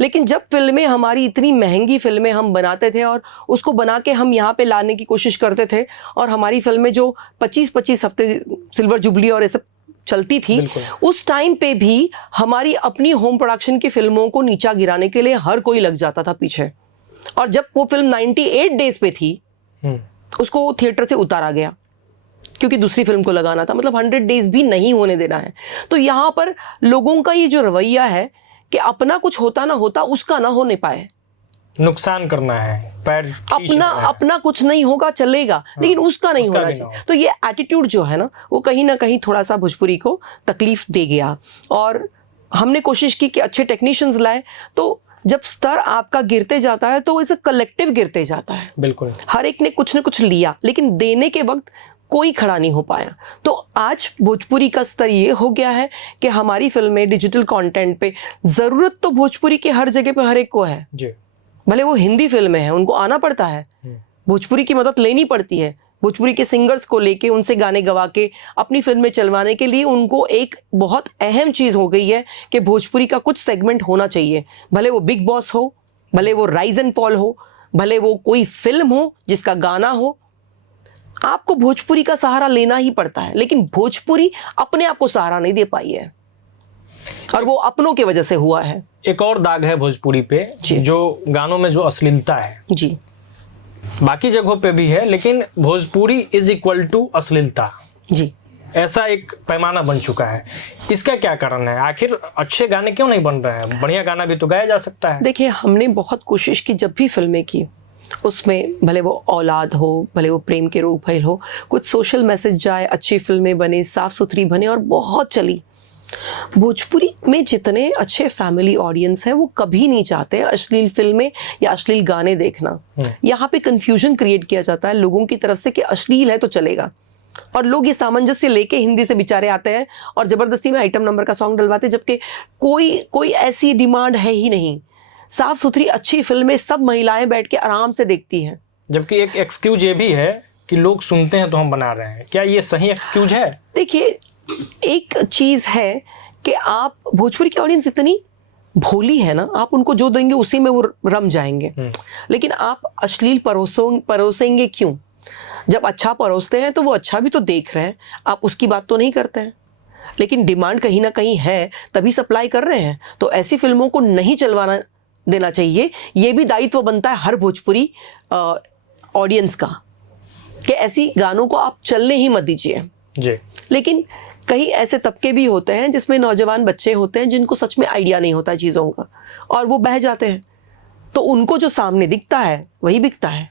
लेकिन जब फिल्में हमारी, इतनी महंगी फिल्में हम बनाते थे और उसको बना के हम यहाँ पे लाने की कोशिश करते थे, और हमारी फिल्में जो 25-25 हफ्ते सिल्वर जुबली और ये सब चलती थी, उस टाइम पे भी हमारी अपनी होम प्रोडक्शन की फिल्मों को नीचा गिराने के लिए हर कोई लग जाता था पीछे। और जब वो फिल्म 98 डेज पे थी, उसको थिएटर से उतारा गया क्योंकि दूसरी फिल्म को लगाना था। मतलब 100 डेज भी नहीं होने देना है। तो यहाँ पर लोगों का ये जो रवैया है कि अपना कुछ होता ना होता उसका ना होने पाए, नुकसान करना है, पैर अपना कुछ नहीं होगा चलेगा, लेकिन उसका नहीं होना चाहिए। तो ये एटीट्यूड जो है ना, वो कहीं ना कहीं थोड़ा सा भोजपुरी को तकलीफ दे गया। और हमने कोशिश की कि अच्छे टेक्नीशियंस लाए। तो जब स्तर आपका गिरते जाता है तो इसे कलेक्टिव गिरते जाता है। बिल्कुल, हर एक ने कुछ न कुछ लिया, लेकिन देने के वक्त कोई खड़ा नहीं हो पाया। तो आज भोजपुरी का स्तर ये हो गया है कि हमारी फिल्में डिजिटल कंटेंट पे, जरूरत तो भोजपुरी की हर जगह पे हर एक को है जी। भले वो हिंदी फिल्में हैं, उनको आना पड़ता है, भोजपुरी की मदद लेनी पड़ती है। भोजपुरी के सिंगर्स को लेके, उनसे गाने गवा के अपनी फिल्में चलवाने के लिए उनको एक बहुत अहम चीज़ हो गई है कि भोजपुरी का कुछ सेगमेंट होना चाहिए। भले वो बिग बॉस हो, भले वो राइज एंड फॉल हो, भले वो कोई फिल्म हो जिसका गाना हो, आपको भोजपुरी का सहारा लेना ही पड़ता है। लेकिन भोजपुरी अपने आप को सहारा नहीं दे पाई है, और वो अपनों की वजह से हुआ है। एक और दाग है भोजपुरी पे, जो गानों में जो अश्लीलता है जी, बाकी जगहों पे भी है, लेकिन भोजपुरी इज इक्वल टू अश्लीलता जी, ऐसा एक पैमाना बन चुका है। इसका क्या कारण है? आखिर अच्छे गाने क्यों नहीं बन रहे हैं? बढ़िया गाना भी तो गाया जा सकता है। देखिए, हमने बहुत कोशिश की, जब भी फिल्में की उसमें भले वो औलाद हो, भले वो प्रेम के रोग भइल हो, कुछ सोशल मैसेज जाए, अच्छी फिल्में बने, साफ सुथरी बने, और बहुत चली। भोजपुरी में जितने अच्छे फैमिली ऑडियंस हैं वो कभी नहीं चाहते अश्लील फिल्में या अश्लील गाने देखना। यहाँ पे कंफ्यूजन क्रिएट किया जाता है लोगों की तरफ से कि अश्लील है तो चलेगा, और लोग ये सामंजस्य लेके हिंदी से बेचारे आते हैं और जबरदस्ती में आइटम नंबर का सॉन्ग डलवाते हैं, जबकि कोई ऐसी डिमांड है ही नहीं। साफ सुथरी अच्छी फिल्में सब महिलाएं बैठ के आराम से देखती हैं। जबकि एक एक्सक्यूज ये भी है कि लोग सुनते हैं तो हम बना रहे हैं, क्या ये सही एक्सक्यूज है? देखिए, एक चीज है कि आप भोजपुरी की ऑडियंस इतनी भोली है ना, आप उनको जो देंगे उसी में वो रम जाएंगे। लेकिन आप अश्लील परोसेंगे क्यों? जब अच्छा परोसते हैं तो वो अच्छा भी तो देख रहे हैं, आप उसकी बात तो नहीं करते हैं। लेकिन डिमांड कहीं ना कहीं है तभी सप्लाई कर रहे हैं, तो ऐसी फिल्मों को नहीं चलवाना देना चाहिए। ये भी दायित्व बनता है हर भोजपुरी ऑडियंस का कि ऐसी गानों को आप चलने ही मत दीजिए जी। लेकिन कई ऐसे तबके भी होते हैं जिसमें नौजवान बच्चे होते हैं जिनको सच में आइडिया नहीं होता चीज़ों का, और वो बह जाते हैं, तो उनको जो सामने दिखता है वही बिकता है।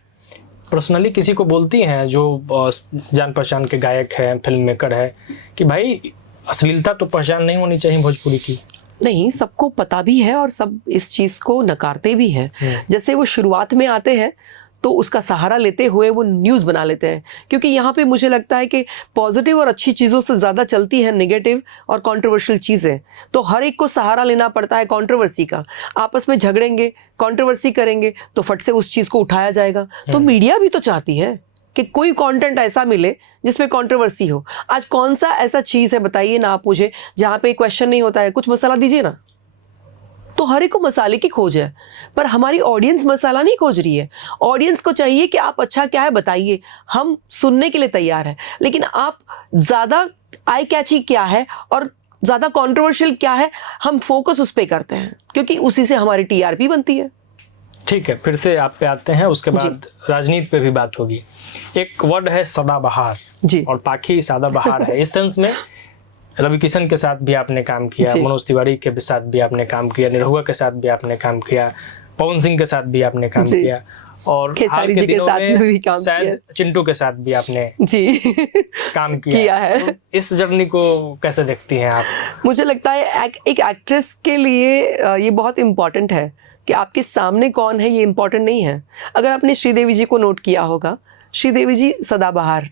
पर्सनली किसी को बोलती हैं जो जान पहचान के गायक हैं, फिल्म मेकर है, कि भाई अश्लीलता तो पहचान नहीं होनी चाहिए भोजपुरी की? नहीं, सबको पता भी है और सब इस चीज़ को नकारते भी हैं। जैसे वो शुरुआत में आते हैं तो उसका सहारा लेते हुए वो न्यूज़ बना लेते हैं, क्योंकि यहाँ पे मुझे लगता है कि पॉजिटिव और अच्छी चीज़ों से ज़्यादा चलती है नेगेटिव और कंट्रोवर्शियल चीज़ें। तो हर एक को सहारा लेना पड़ता है कंट्रोवर्सी का। आपस में झगड़ेंगे, कंट्रोवर्सी करेंगे तो फट से उस चीज़ को उठाया जाएगा। तो मीडिया भी तो चाहती है कि कोई कंटेंट ऐसा मिले जिसमें कंट्रोवर्सी हो। आज कौन सा ऐसा चीज़ है बताइए ना आप मुझे जहाँ पे क्वेश्चन नहीं होता है, कुछ मसाला दीजिए ना। तो हर एक को मसाले की खोज है, पर हमारी ऑडियंस मसाला नहीं खोज रही है। ऑडियंस को चाहिए कि आप अच्छा क्या है बताइए, हम सुनने के लिए तैयार हैं। लेकिन आप ज़्यादा आई कैची क्या है और ज़्यादा कंट्रोवर्शियल क्या है, हम फोकस उस पर करते हैं, क्योंकि उसी से हमारी टीआरपी बनती है। ठीक है, फिर से आप पे आते हैं, उसके बाद राजनीति पे भी बात होगी। एक वर्ड है सदाबहार जी, और पाखी सदाबहार है। इस सेंस में रवि किशन के साथ भी आपने काम किया, मनोज तिवारी के साथ भी आपने काम किया, निरहुआ के साथ भी आपने काम किया, पवन सिंह के साथ भी आपने काम किया, और हाल के दिनों में शायद चिंटू के साथ भी आपने काम किया है। तो इस जर्नी को कैसे देखती हैं आप? मुझे लगता है एक एक्ट्रेस के लिए ये बहुत इम्पोर्टेंट है कि आपके सामने कौन है, ये इम्पोर्टेंट नहीं है। अगर आपने श्रीदेवी जी को नोट किया होगा, श्रीदेवी जी सदाबहार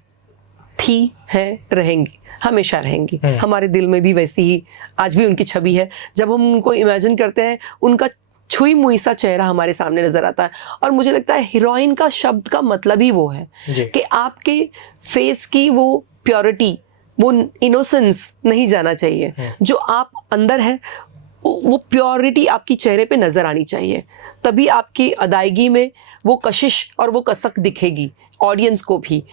थी, हैं, रहेंगी, हमेशा रहेंगी। हमारे दिल में भी वैसी ही आज भी उनकी छवि है। जब हम उनको इमेजिन करते हैं, उनका छुई मुई सा चेहरा हमारे सामने नजर आता है। और मुझे लगता है हीरोइन का शब्द का मतलब ही वो है कि आपके फेस की वो प्योरिटी, वो इनोसेंस नहीं जाना चाहिए। जो आप अंदर है वो प्योरिटी आपकी चेहरे पे नजर आनी चाहिए, तभी आपकी अदायगी में वो कशिश और वो कसक दिखेगी ऑडियंस को भी।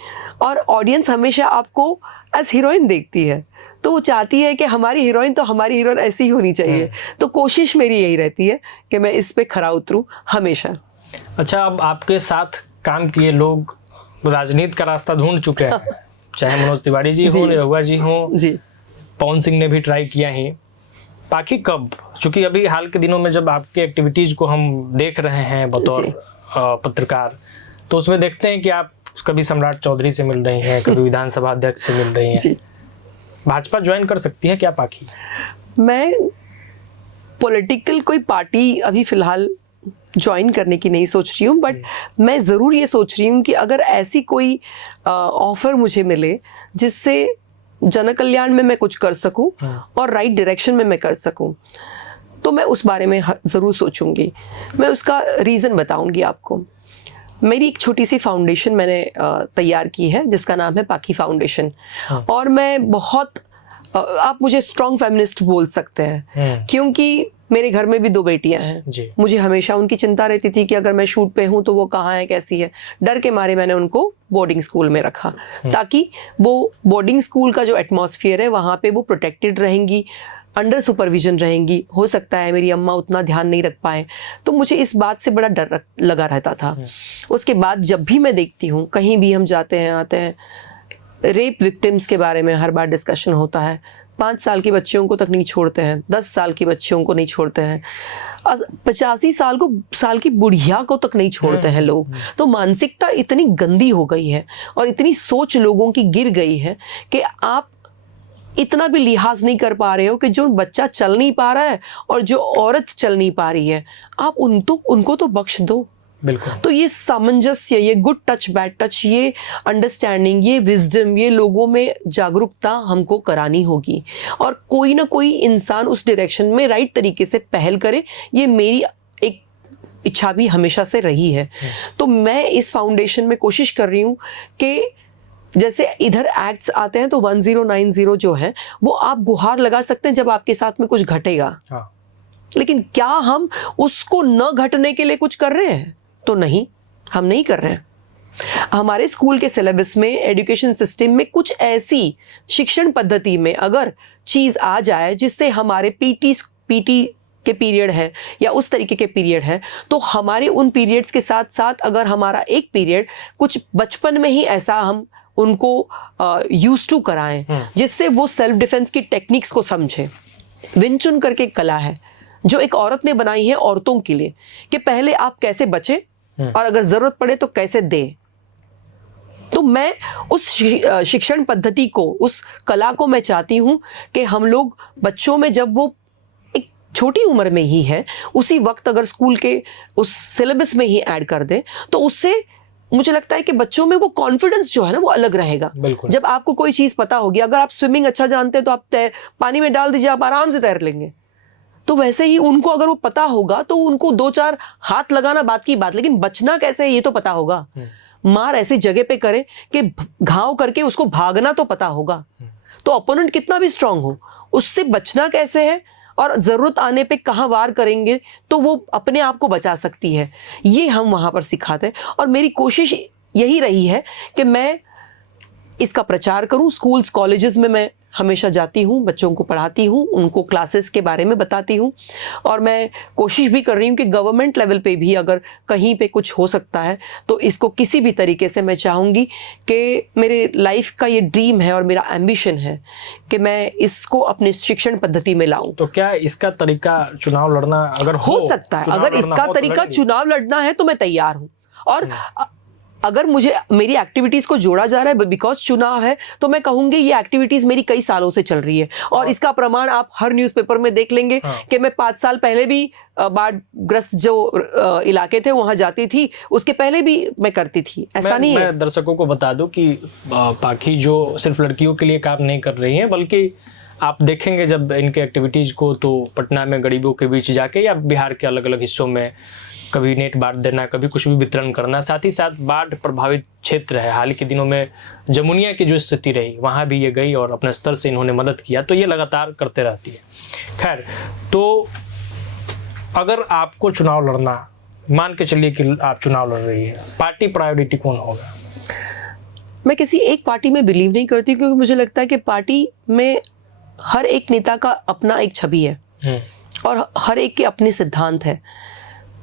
और ऑडियंस हमेशा आपको एज हीरोइन देखती है, तो वो चाहती है कि हमारी हीरोइन तो हमारी हीरोइन ऐसी ही होनी चाहिए। तो कोशिश मेरी यही रहती है कि मैं इस पे खरा उतरूं हमेशा। अच्छा, अब आपके साथ काम किए लोग राजनीति का रास्ता ढूंढ चुके हैं, चाहे मनोज तिवारी जी हो, निरहुआ जी हो, पवन सिंह ने भी ट्राई किया ही। बाकी कब, चूंकि अभी हाल के दिनों में जब आपके एक्टिविटीज को हम देख रहे हैं बतौर पत्रकार, तो उसमें देखते हैं कि आप कभी सम्राट चौधरी से मिल रही हैं, कभी विधानसभा अध्यक्ष से मिल रही हैं। भाजपा ज्वाइन कर सकती है क्या पाखी? मैं पॉलिटिकल कोई पार्टी अभी फिलहाल ज्वाइन करने की नहीं सोच रही हूँ, बट मैं ज़रूर ये सोच रही हूँ कि अगर ऐसी कोई ऑफर मुझे मिले जिससे जन कल्याण में मैं कुछ कर सकूं और राइट डायरेक्शन में मैं कर सकूं, तो मैं उस बारे में ज़रूर सोचूंगी। मैं उसका रीज़न बताऊंगी आपको। मेरी एक छोटी सी फाउंडेशन मैंने तैयार की है जिसका नाम है पाखी फाउंडेशन। और मैं बहुत आप मुझे स्ट्रॉन्ग फेमिनिस्ट बोल सकते हैं, क्योंकि मेरे घर में भी 2 बेटियां हैं। मुझे हमेशा उनकी चिंता रहती थी कि अगर मैं शूट पे हूं तो वो कहाँ है, कैसी है। डर के मारे मैंने उनको बोर्डिंग स्कूल में रखा, ताकि वो बोर्डिंग स्कूल का जो एटमॉस्फेयर है वहाँ पे वो प्रोटेक्टेड रहेंगी, अंडर सुपरविजन रहेंगी। हो सकता है मेरी अम्मा उतना ध्यान नहीं रख पाए, तो मुझे इस बात से बड़ा डर लगा रहता था। उसके बाद जब भी मैं देखती हूँ, कहीं भी हम जाते हैं आते हैं, रेप विक्टिम्स के बारे में हर बार डिस्कशन होता है। 5 साल के बच्चियों को तक नहीं छोड़ते हैं, 10 साल की बच्चियों को नहीं छोड़ते हैं, 85 साल की बुढ़िया को तक नहीं छोड़ते हैं लोग। तो मानसिकता इतनी गंदी हो गई है और इतनी सोच लोगों की गिर गई है कि आप इतना भी लिहाज नहीं कर पा रहे हो कि जो बच्चा चल नहीं पा रहा है और जो औरत चल नहीं पा रही है, आप उनको तो बख्श दो। बिल्कुल। तो ये सामंजस्य, ये गुड टच बैड टच, ये अंडरस्टैंडिंग, ये विजडम, ये लोगों में जागरूकता हमको करानी होगी और कोई ना कोई इंसान उस डायरेक्शन में राइट तरीके से पहल करे। ये मेरी एक इच्छा भी हमेशा से रही है। तो मैं इस फाउंडेशन में कोशिश कर रही हूँ कि जैसे इधर एक्ट्स आते हैं तो 1090 जो है वो आप गुहार लगा सकते हैं जब आपके साथ में कुछ घटेगा। हाँ। लेकिन क्या हम उसको न घटने के लिए कुछ कर रहे हैं? तो नहीं, हम नहीं कर रहे हैं। हमारे स्कूल के सिलेबस में, एजुकेशन सिस्टम में कुछ ऐसी शिक्षण पद्धति में अगर चीज आ जाए जिससे हमारे पीटी के पीरियड है या उस तरीके के पीरियड है, तो हमारे उन पीरियड्स के साथ साथ अगर हमारा एक पीरियड कुछ बचपन में ही ऐसा हम उनको यूज टू कराएं जिससे वो सेल्फ डिफेंस की टेक्निक्स को समझें। विंचुन करके कला है जो एक औरत ने बनाई है औरतों के लिए, कि पहले आप कैसे बचे और अगर जरूरत पड़े तो कैसे दे। तो मैं उस शिक्षण पद्धति को, उस कला को मैं चाहती हूं कि हम लोग बच्चों में, जब वो एक छोटी उम्र में ही है, उसी वक्त अगर स्कूल के उस सिलेबस में ही ऐड कर दें तो उससे मुझे लगता है कि बच्चों में वो कॉन्फिडेंस जो है ना वो अलग रहेगा। जब आपको कोई चीज पता होगी, अगर आप स्विमिंग अच्छा जानते हैं तो आप पानी में डाल दीजिए, आप आराम से तैर लेंगे। तो वैसे ही उनको अगर वो पता होगा तो उनको 2-4 हाथ लगाना बात की बात, लेकिन बचना कैसे है ये तो पता होगा। मार ऐसी जगह पे करे कि घाव करके उसको भागना तो पता होगा। तो ओपोनेंट कितना भी स्ट्रांग हो, उससे बचना कैसे है और जरूरत आने पे कहाँ वार करेंगे तो वो अपने आप को बचा सकती है, ये हम वहां पर सिखाते हैं। और मेरी कोशिश यही रही है कि मैं इसका प्रचार करूं। स्कूल्स कॉलेजेस में मैं हमेशा जाती हूं, बच्चों को पढ़ाती हूं, उनको क्लासेस के बारे में बताती हूं और मैं कोशिश भी कर रही हूं कि गवर्नमेंट लेवल पे भी अगर कहीं पे कुछ हो सकता है तो इसको किसी भी तरीके से, मैं चाहूँगी कि मेरे लाइफ का ये ड्रीम है और मेरा एम्बिशन है कि मैं इसको अपने शिक्षण पद्धति में लाऊं। तो क्या इसका तरीका चुनाव लड़ना अगर हो सकता है? अगर इसका तरीका चुनाव लड़ना है तो मैं तैयार हूँ। और अगर मुझे मेरी एक्टिविटीज को जोड़ा जा रहा है बिकॉज चुनाव है, तो मैं कहूंगी ये एक्टिविटीज मेरी कई सालों से चल रही है और इसका प्रमाण आप हर न्यूज़पेपर में देख लेंगे कि मैं 5 साल पहले भी बाढ़ग्रस्त जो इलाके थे वहां जाती थी, उसके पहले भी मैं करती थी। ऐसा नहीं है। मैं दर्शकों को बता दूं कि पाखी जो सिर्फ लड़कियों के लिए काम नहीं कर रही हैं, बल्कि आप देखेंगे जब इनके एक्टिविटीज को तो पटना में गरीबों के बीच जाके या बिहार के अलग अलग हिस्सों में कभी नेट बांट देना, कभी कुछ भी वितरण करना, साथ ही साथ बाढ़ प्रभावित क्षेत्र है, हाल के दिनों में जमुनिया की जो स्थिति रही वहाँ भी ये गई और अपने स्तर से इन्होंने मदद किया। तो ये लगातार करते रहती है। खैर, तो अगर आपको चुनाव लड़ना, मान के चलिए कि आप चुनाव लड़ रही है, पार्टी प्रायोरिटी कौन होगा? मैं किसी एक पार्टी में बिलीव नहीं करती, क्योंकि मुझे लगता है कि पार्टी में हर एक नेता का अपना एक छवि है और हर एक के अपने सिद्धांत है।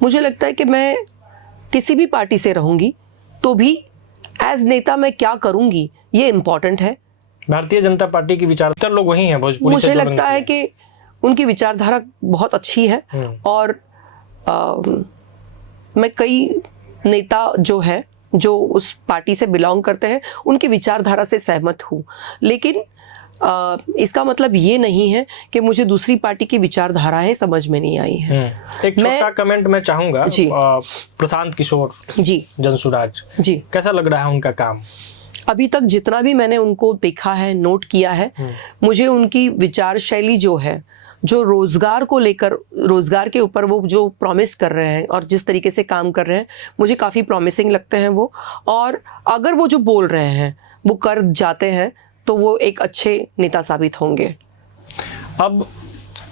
मुझे लगता है कि मैं किसी भी पार्टी से रहूंगी तो भी एज नेता मैं क्या करूंगी ये इम्पोर्टेंट है। भारतीय जनता पार्टी की विचारधारा लोग वही हैं भोजपुरी से। मुझे लगता है कि उनकी विचारधारा बहुत अच्छी है और मैं कई नेता जो है जो उस पार्टी से बिलोंग करते हैं उनकी विचारधारा से सहमत हूँ, लेकिन इसका मतलब ये नहीं है कि मुझे दूसरी पार्टी की विचारधाराएं समझ में नहीं आई है। एक छोटा कमेंट मैं चाहूंगा जी। प्रशांत किशोर जी, जनसुराज जी, कैसा लग रहा है उनका काम? अभी तक जितना भी मैंने उनको देखा है, नोट किया है, मुझे उनकी विचार शैली जो है, जो रोजगार को लेकर, रोजगार के ऊपर वो जो प्रॉमिस कर रहे हैं और जिस तरीके से काम कर रहे हैं, मुझे काफ़ी प्रॉमिसिंग लगते हैं वो। और अगर वो जो बोल रहे हैं वो कर जाते हैं तो वो एक अच्छे नेता साबित होंगे। अब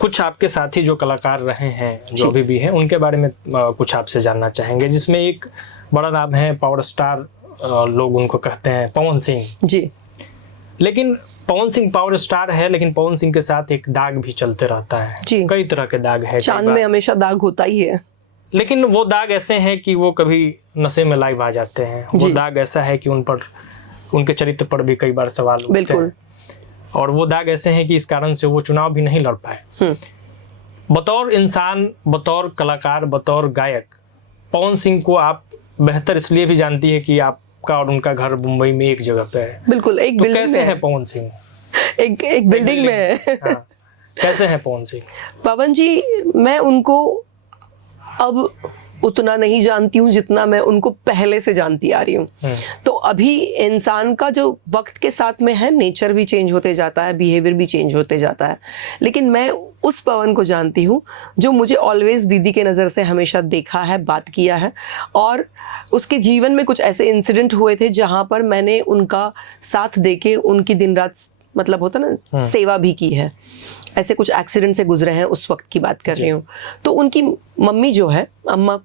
कुछ आपके साथी जो कलाकार रहे हैं, जो अभी भी हैं, उनके बारे में कुछ आपसे जानना चाहेंगे, जिसमें एक बड़ा नाम है पावर स्टार, लोग उनको कहते हैं पवन सिंह जी। लेकिन पवन सिंह पावर स्टार है, लेकिन पवन सिंह के साथ एक दाग भी चलते रहता है जी। कई तरह के दाग है, चांद में हमेशा दाग होता ही है, लेकिन वो दाग ऐसे हैं कि वो कभी नशे में लाइव आ जाते हैं। वो दाग ऐसा है कि उन पर, उनके चरित्र पर भी कई बार सवाल उठते हैं और वो दाग ऐसे हैं कि इस कारण से वो चुनाव भी नहीं लड़ पाए। बतौर इंसान, बतौर कलाकार, बतौर गायक, पवन सिंह को आप बेहतर इसलिए भी जानती है कि आपका और उनका घर मुंबई में एक जगह पे है। बिल्कुल, एक तो कैसे है पवन सिंह? एक बिल्डिंग में है। हाँ। कैसे हैं पवन सिंह? पवन जी, मैं उनको अब उतना नहीं जानती हूँ जितना मैं उनको पहले से जानती आ रही हूँ। तो अभी इंसान का जो वक्त के साथ में है, नेचर भी चेंज होते जाता है, बिहेवियर भी चेंज होते जाता है, लेकिन मैं उस पवन को जानती हूँ जो मुझे ऑलवेज दीदी के नज़र से हमेशा देखा है, बात किया है, और उसके जीवन में कुछ ऐसे इंसिडेंट हुए थे जहाँ पर मैंने उनका साथ देके उनकी दिन रात, मतलब होता ना, सेवा भी की है। ऐसे कुछ एक्सीडेंट से गुजरे हैं, उस वक्त की बात कर रही हूँ। तो उनकी मम्मी जो है, अम्मा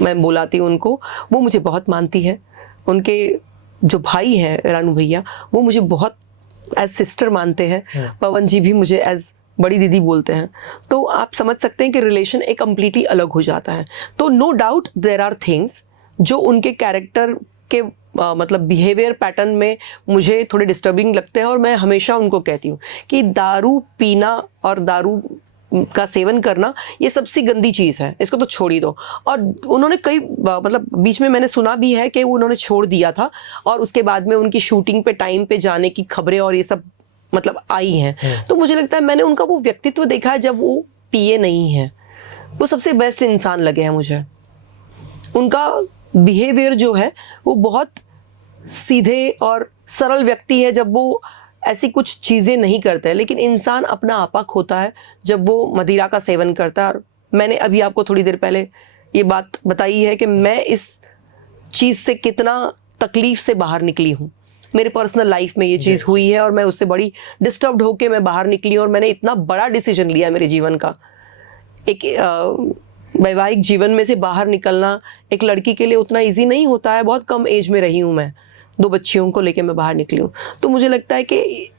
मैं बुलाती हूँ उनको, वो मुझे बहुत मानती है। उनके जो भाई हैं रानू भैया, वो मुझे बहुत एज सिस्टर मानते हैं। पवन जी भी मुझे एज बड़ी दीदी बोलते हैं। तो आप समझ सकते हैं कि रिलेशन एक कम्प्लीटली अलग हो जाता है। तो no doubt there are things जो उनके कैरेक्टर के मतलब बिहेवियर पैटर्न में मुझे थोड़े डिस्टर्बिंग लगते हैं, और मैं हमेशा उनको कहती हूँ कि दारू पीना और दारू का सेवन करना ये सबसे गंदी चीज़ है, इसको तो छोड़ ही दो। और उन्होंने कई मतलब बीच में मैंने सुना भी है कि उन्होंने छोड़ दिया था, और उसके बाद में उनकी शूटिंग पे टाइम पे जाने की खबरें और ये सब मतलब आई हैं। तो मुझे लगता है मैंने उनका वो व्यक्तित्व देखा है जब वो पिए नहीं है, वो सबसे बेस्ट इंसान लगे हैं मुझे। उनका बिहेवियर जो है वो बहुत सीधे और सरल व्यक्ति है जब वो ऐसी कुछ चीज़ें नहीं करते हैं, लेकिन इंसान अपना आपा खोता है जब वो मदिरा का सेवन करता है। और मैंने अभी आपको थोड़ी देर पहले ये बात बताई है कि मैं इस चीज़ से कितना तकलीफ से बाहर निकली हूँ। मेरे पर्सनल लाइफ में ये चीज़ हुई है और मैं उससे बड़ी डिस्टर्ब्ड होके मैं बाहर निकली, और मैंने इतना बड़ा डिसीजन लिया मेरे जीवन का। एक वैवाहिक जीवन में से बाहर निकलना एक लड़की के लिए उतना ईजी नहीं होता है। बहुत कम एज में रही हूँ मैं, 2 बच्चियों को लेके मैं बाहर निकली हूँ। तो मुझे लगता है कि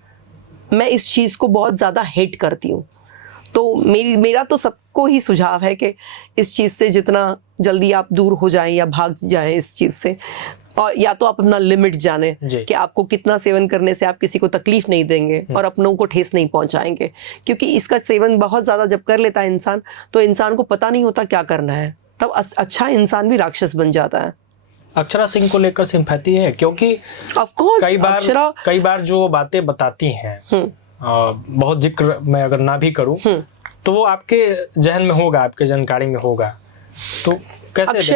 मैं इस चीज़ को बहुत ज़्यादा हेट करती हूँ। तो मेरा तो सबको ही सुझाव है कि इस चीज़ से जितना जल्दी आप दूर हो जाएं या भाग जाएं इस चीज़ से, और या तो आप अपना लिमिट जाने कि आपको कितना सेवन करने से आप किसी को तकलीफ नहीं देंगे और अपनों को ठेस नहीं पहुंचाएंगे। क्योंकि इसका सेवन बहुत ज़्यादा जब कर लेता है इंसान, तो इंसान को पता नहीं होता क्या करना है, तब अच्छा इंसान भी राक्षस बन जाता है। अक्षरा सिंह को लेकर सिंपैथी है, क्योंकि ऑफ कोर्स कई बार जो बातें बताती हैं, बहुत जिक्र मैं अगर ना भी करूं तो वो आपके जहन में होगा, आपके जानकारी में होगा। तो कैसे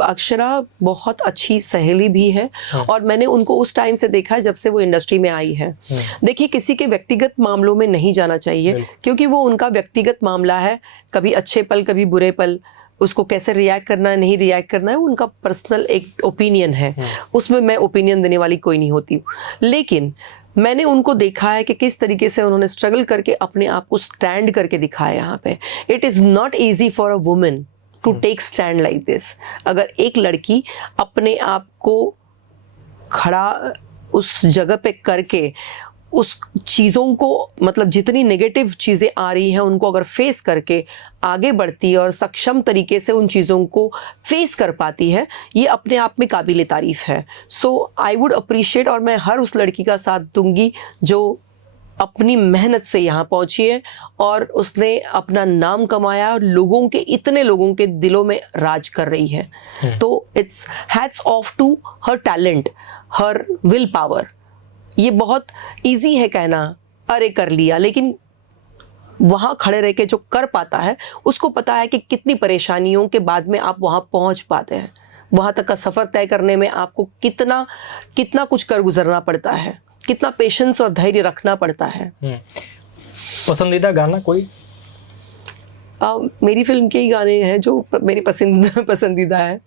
अक्षरा बहुत अच्छी सहेली भी है, और मैंने उनको उस टाइम से देखा है जब से वो इंडस्ट्री में आई है। देखिए, किसी के व्यक्तिगत मामलों में नहीं जाना चाहिए, क्योंकि वो उनका व्यक्तिगत मामला है। कभी अच्छे पल, कभी बुरे पल, उसको कैसे रिएक्ट करना है, नहीं रिएक्ट करना है, वो उनका पर्सनल एक ओपिनियन है। उसमें मैं ओपिनियन देने वाली कोई नहीं होती। लेकिन मैंने उनको देखा है कि किस तरीके से उन्होंने स्ट्रगल करके अपने आप को स्टैंड करके दिखाया यहाँ पे। It is not easy for a woman to take stand like this. अगर एक लड़की अपने आप को खड़ा उस जगह पे करके उस चीज़ों को, मतलब जितनी नेगेटिव चीज़ें आ रही हैं उनको अगर फेस करके आगे बढ़ती है और सक्षम तरीके से उन चीज़ों को फेस कर पाती है, ये अपने आप में काबिल तारीफ़ है। सो आई वुड अप्रिशिएट, और मैं हर उस लड़की का साथ दूंगी जो अपनी मेहनत से यहाँ पहुँची है और उसने अपना नाम कमाया और इतने लोगों के दिलों में राज कर रही है। तो it's hats off to her talent, her will power. ये बहुत इजी है कहना अरे कर लिया, लेकिन वहाँ खड़े रह के जो कर पाता है उसको पता है कि कितनी परेशानियों के बाद में आप वहाँ पहुँच पाते हैं। वहाँ तक का सफ़र तय करने में आपको कितना कुछ कर गुजरना पड़ता है, कितना पेशेंस और धैर्य रखना पड़ता है। पसंदीदा गाना कोई? मेरी फिल्म के ही गाने हैं जो मेरी पसंदीदा है।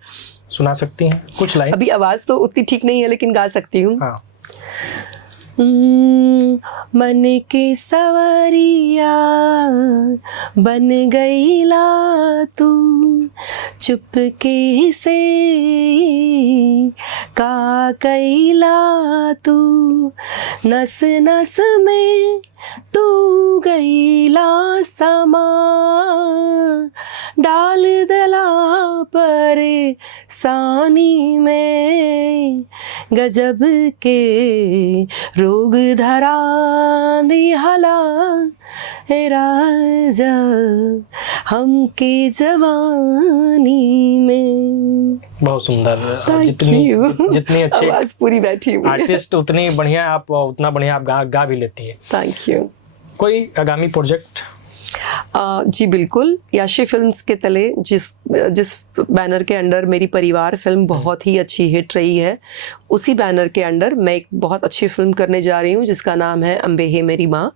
सुना सकती हैं कुछ लाइन? अभी आवाज़ तो उतनी ठीक नहीं है, लेकिन गा सकती हूँ। हाँ। मन के सवरिया बन गईला तू, चुपके से का कैला तू, नस नस में तू गईला समा, डाल दला परेशानी में, गजब के रोग धरा दिहला हे राजा हमके जवानी में। बहुत सुंदर। Thank you. जितनी अच्छी आवाज पूरी बैठी हुई है। आर्टिस्ट उतनी बढ़िया आप, उतना बढ़िया आप गा भी लेती है। Thank you. कोई आगामी प्रोजेक्ट? जी बिल्कुल, याशी फिल्म्स के तले जिस बैनर के अंडर मेरी परिवार फिल्म बहुत ही अच्छी हिट रही है, उसी बैनर के अंडर मैं एक बहुत अच्छी फिल्म करने जा रही हूँ जिसका नाम है अम्बे हे मेरी माँ।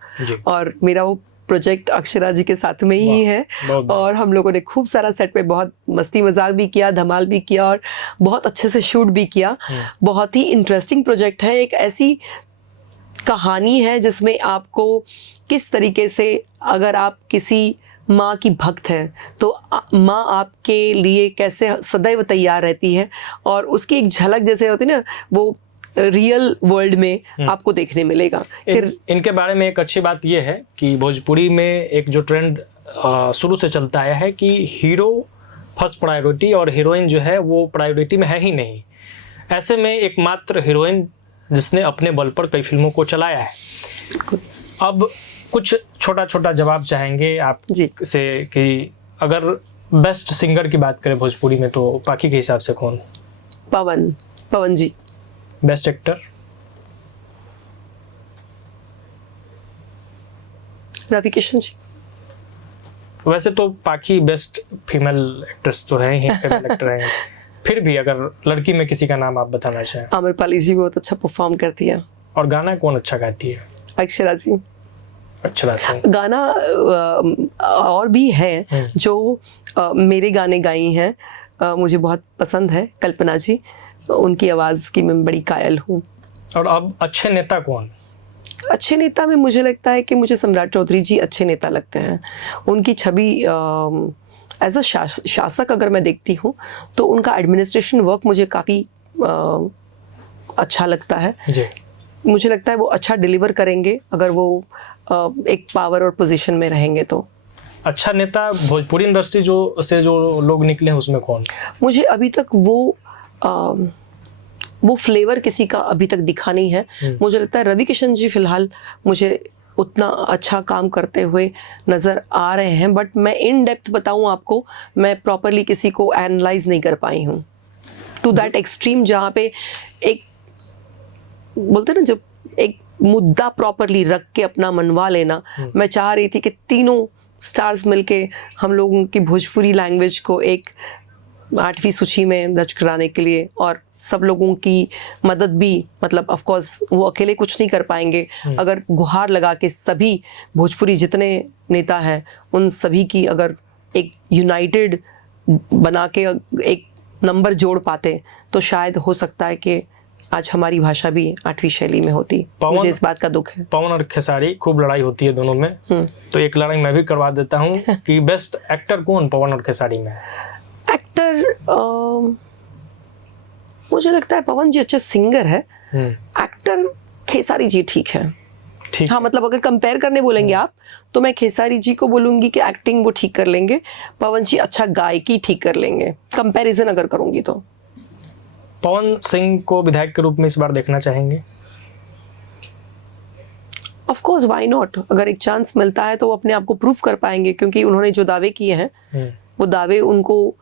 और मेरा वो प्रोजेक्ट अक्षरा जी के साथ में ही है। और हम लोगों ने खूब सारा सेट पे बहुत मस्ती मजाक भी किया, धमाल भी किया और बहुत अच्छे से शूट भी किया। बहुत ही इंटरेस्टिंग प्रोजेक्ट है। एक ऐसी कहानी है जिसमें आपको किस तरीके से, अगर आप किसी माँ की भक्त हैं तो माँ आपके लिए कैसे सदैव तैयार रहती है, और उसकी एक झलक जैसे होती है ना, वो रियल वर्ल्ड में आपको देखने मिलेगा। इनके बारे में एक अच्छी बात यह है कि भोजपुरी में एक जो ट्रेंड शुरू से चलता आया है कि हीरो फर्स्ट प्रायोरिटी और हीरोइन जो है वो प्रायोरिटी में है ही नहीं। ऐसे में एकमात्र हीरोइन जिसने अपने बल पर कई फिल्मों को चलाया है। अब कुछ छोटा छोटा जवाब चाहेंगे आप से कि अगर बेस्ट सिंगर की बात करें भोजपुरी में तो पाखी के हिसाब से कौन? पवन जी। Best actor? रवि किशन जी। वैसे तो पाखी बेस्ट फीमेल एक्ट्रेस तो है ही, फीमेल एक्टर है। फिर भी अगर लड़की में किसी का नाम आप बताना चाहें? आम्रपाली जी बहुत अच्छा परफॉर्म करती है। और गाना कौन अच्छा गाती है? अक्षरा जी। अक्षरा से गाना और भी हैं जो मेरे गाने गाई हैं, मुझे बहुत पसंद है। कल्पना जी, उनकी आवाज़ की मैं बड़ी कायल हूँ। और अब अच्छे नेता कौन? अच्छे नेता में मुझे लगता है कि मुझे सम्राट चौधरी जी अच्छे नेता लगते हैं। उनकी छवि एज अ शासक अगर मैं देखती हूँ तो उनका एडमिनिस्ट्रेशन वर्क मुझे काफ़ी अच्छा लगता है जी। मुझे लगता है वो अच्छा डिलीवर करेंगे अगर वो एक पावर और पोजीशन में रहेंगे तो। अच्छा नेता भोजपुरी इंडस्ट्री जो लोग निकले हैं उसमें कौन? मुझे अभी तक वो फ्लेवर किसी का अभी तक दिखा नहीं है। मुझे लगता है रवि किशन जी फिलहाल मुझे उतना अच्छा काम करते हुए नज़र आ रहे हैं, बट मैं इन डेप्थ बताऊं आपको, मैं प्रॉपरली किसी को एनालाइज नहीं कर पाई हूँ टू दैट एक्सट्रीम, जहाँ पे एक बोलते ना जब एक मुद्दा प्रॉपरली रख के अपना मनवा लेना। मैं चाह रही थी कि तीनों स्टार्स मिलके हम लोगों की भोजपुरी लैंग्वेज को एक 8वीं सूची में दर्ज कराने के लिए, और सब लोगों की मदद भी, मतलब ऑफ कोर्स वो अकेले कुछ नहीं कर पाएंगे, अगर गुहार लगा के सभी भोजपुरी जितने नेता हैं उन सभी की अगर एक यूनाइटेड बना के एक नंबर जोड़ पाते तो शायद हो सकता है कि आज हमारी भाषा भी 8वीं शैली में होती। मुझे इस बात का दुख है। पवन और खेसारी खूब लड़ाई होती है दोनों में, तो एक लड़ाई मैं भी करवा देता हूँ कि बेस्ट एक्टर कौन पवन और खेसारी में? एक्टर मुझे लगता है पवन जी अच्छे सिंगर है। एक्टर खेसारी जी ठीक है। हाँ, मतलब अगर कंपेयर करने बोलेंगे आप तो मैं खेसारी जी को बोलूंगी कि एक्टिंग वो ठीक कर लेंगे, पवन जी अच्छा गायकी ठीक कर लेंगे, कंपैरिजन अगर करूंगी तो। पवन सिंह को विधायक के रूप में इस बार देखना चाहेंगे? Of course, why not. अगर एक चांस मिलता है तो वो अपने आप को प्रूव कर पाएंगे, क्योंकि उन्होंने जो दावे किए हैं वो दावे उनको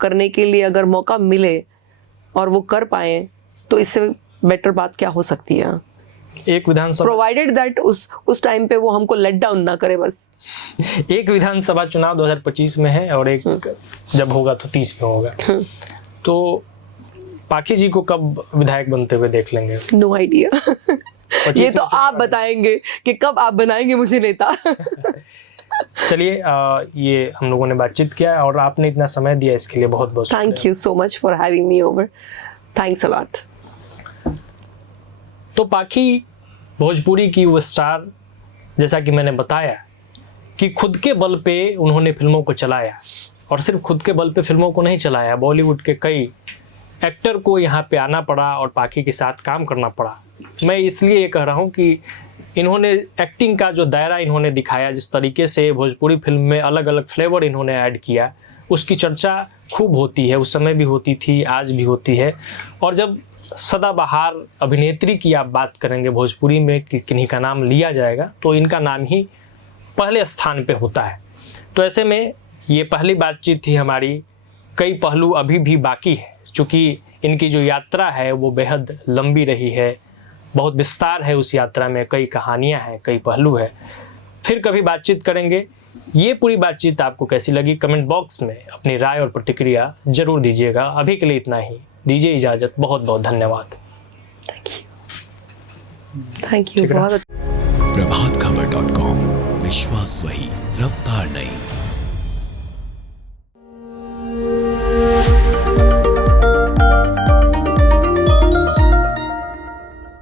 करने के लिए अगर मौका मिले और वो कर पाए तो इससे बेटर बात क्या हो सकती है। एक विधानसभा, प्रोवाइडेड दैट उस टाइम पे वो हमको लेट डाउन ना करे बस। एक विधानसभा चुनाव 2025 में है और एक जब होगा तो 30 में होगा, तो पाखी जी को कब विधायक बनते हुए देख लेंगे? No idea. ये तो आप बताएंगे कि कब आप बनाएंगे मुझे नेता। चलिए, ये हम लोगों ने बातचीत किया और आपने इतना समय दिया इसके लिए बहुत बहुत thank you so much for having me over. Thanks a lot. तो पाखी भोजपुरी की वो स्टार, जैसा कि मैंने बताया कि खुद के बल पे उन्होंने फिल्मों को चलाया, और सिर्फ खुद के बल पे फिल्मों को नहीं चलाया, बॉलीवुड के कई एक्टर को यहाँ पे आना पड़ा और पाखी के साथ काम करना पड़ा। मैं इसलिए ये कह रहा हूँ कि इन्होंने एक्टिंग का जो दायरा इन्होंने दिखाया, जिस तरीके से भोजपुरी फिल्म में अलग अलग फ्लेवर इन्होंने ऐड किया, उसकी चर्चा खूब होती है, उस समय भी होती थी, आज भी होती है। और जब सदाबहार अभिनेत्री की आप बात करेंगे भोजपुरी में कि किन्हीं का नाम लिया जाएगा तो इनका नाम ही पहले स्थान पे होता है। तो ऐसे में ये पहली बातचीत थी हमारी, कई पहलू अभी भी बाकी है, चूँकि इनकी जो यात्रा है वो बेहद लंबी रही है, बहुत विस्तार है उस यात्रा में, कई कहानियाँ हैं, कई पहलू है। फिर कभी बातचीत करेंगे। ये पूरी बातचीत आपको कैसी लगी कमेंट बॉक्स में अपनी राय और प्रतिक्रिया जरूर दीजिएगा। अभी के लिए इतना ही, दीजिए इजाज़त। बहुत बहुत धन्यवाद। थैंक यू बहुत। प्रभातखबर.com, विश्वास वही, रफ्तार नहीं।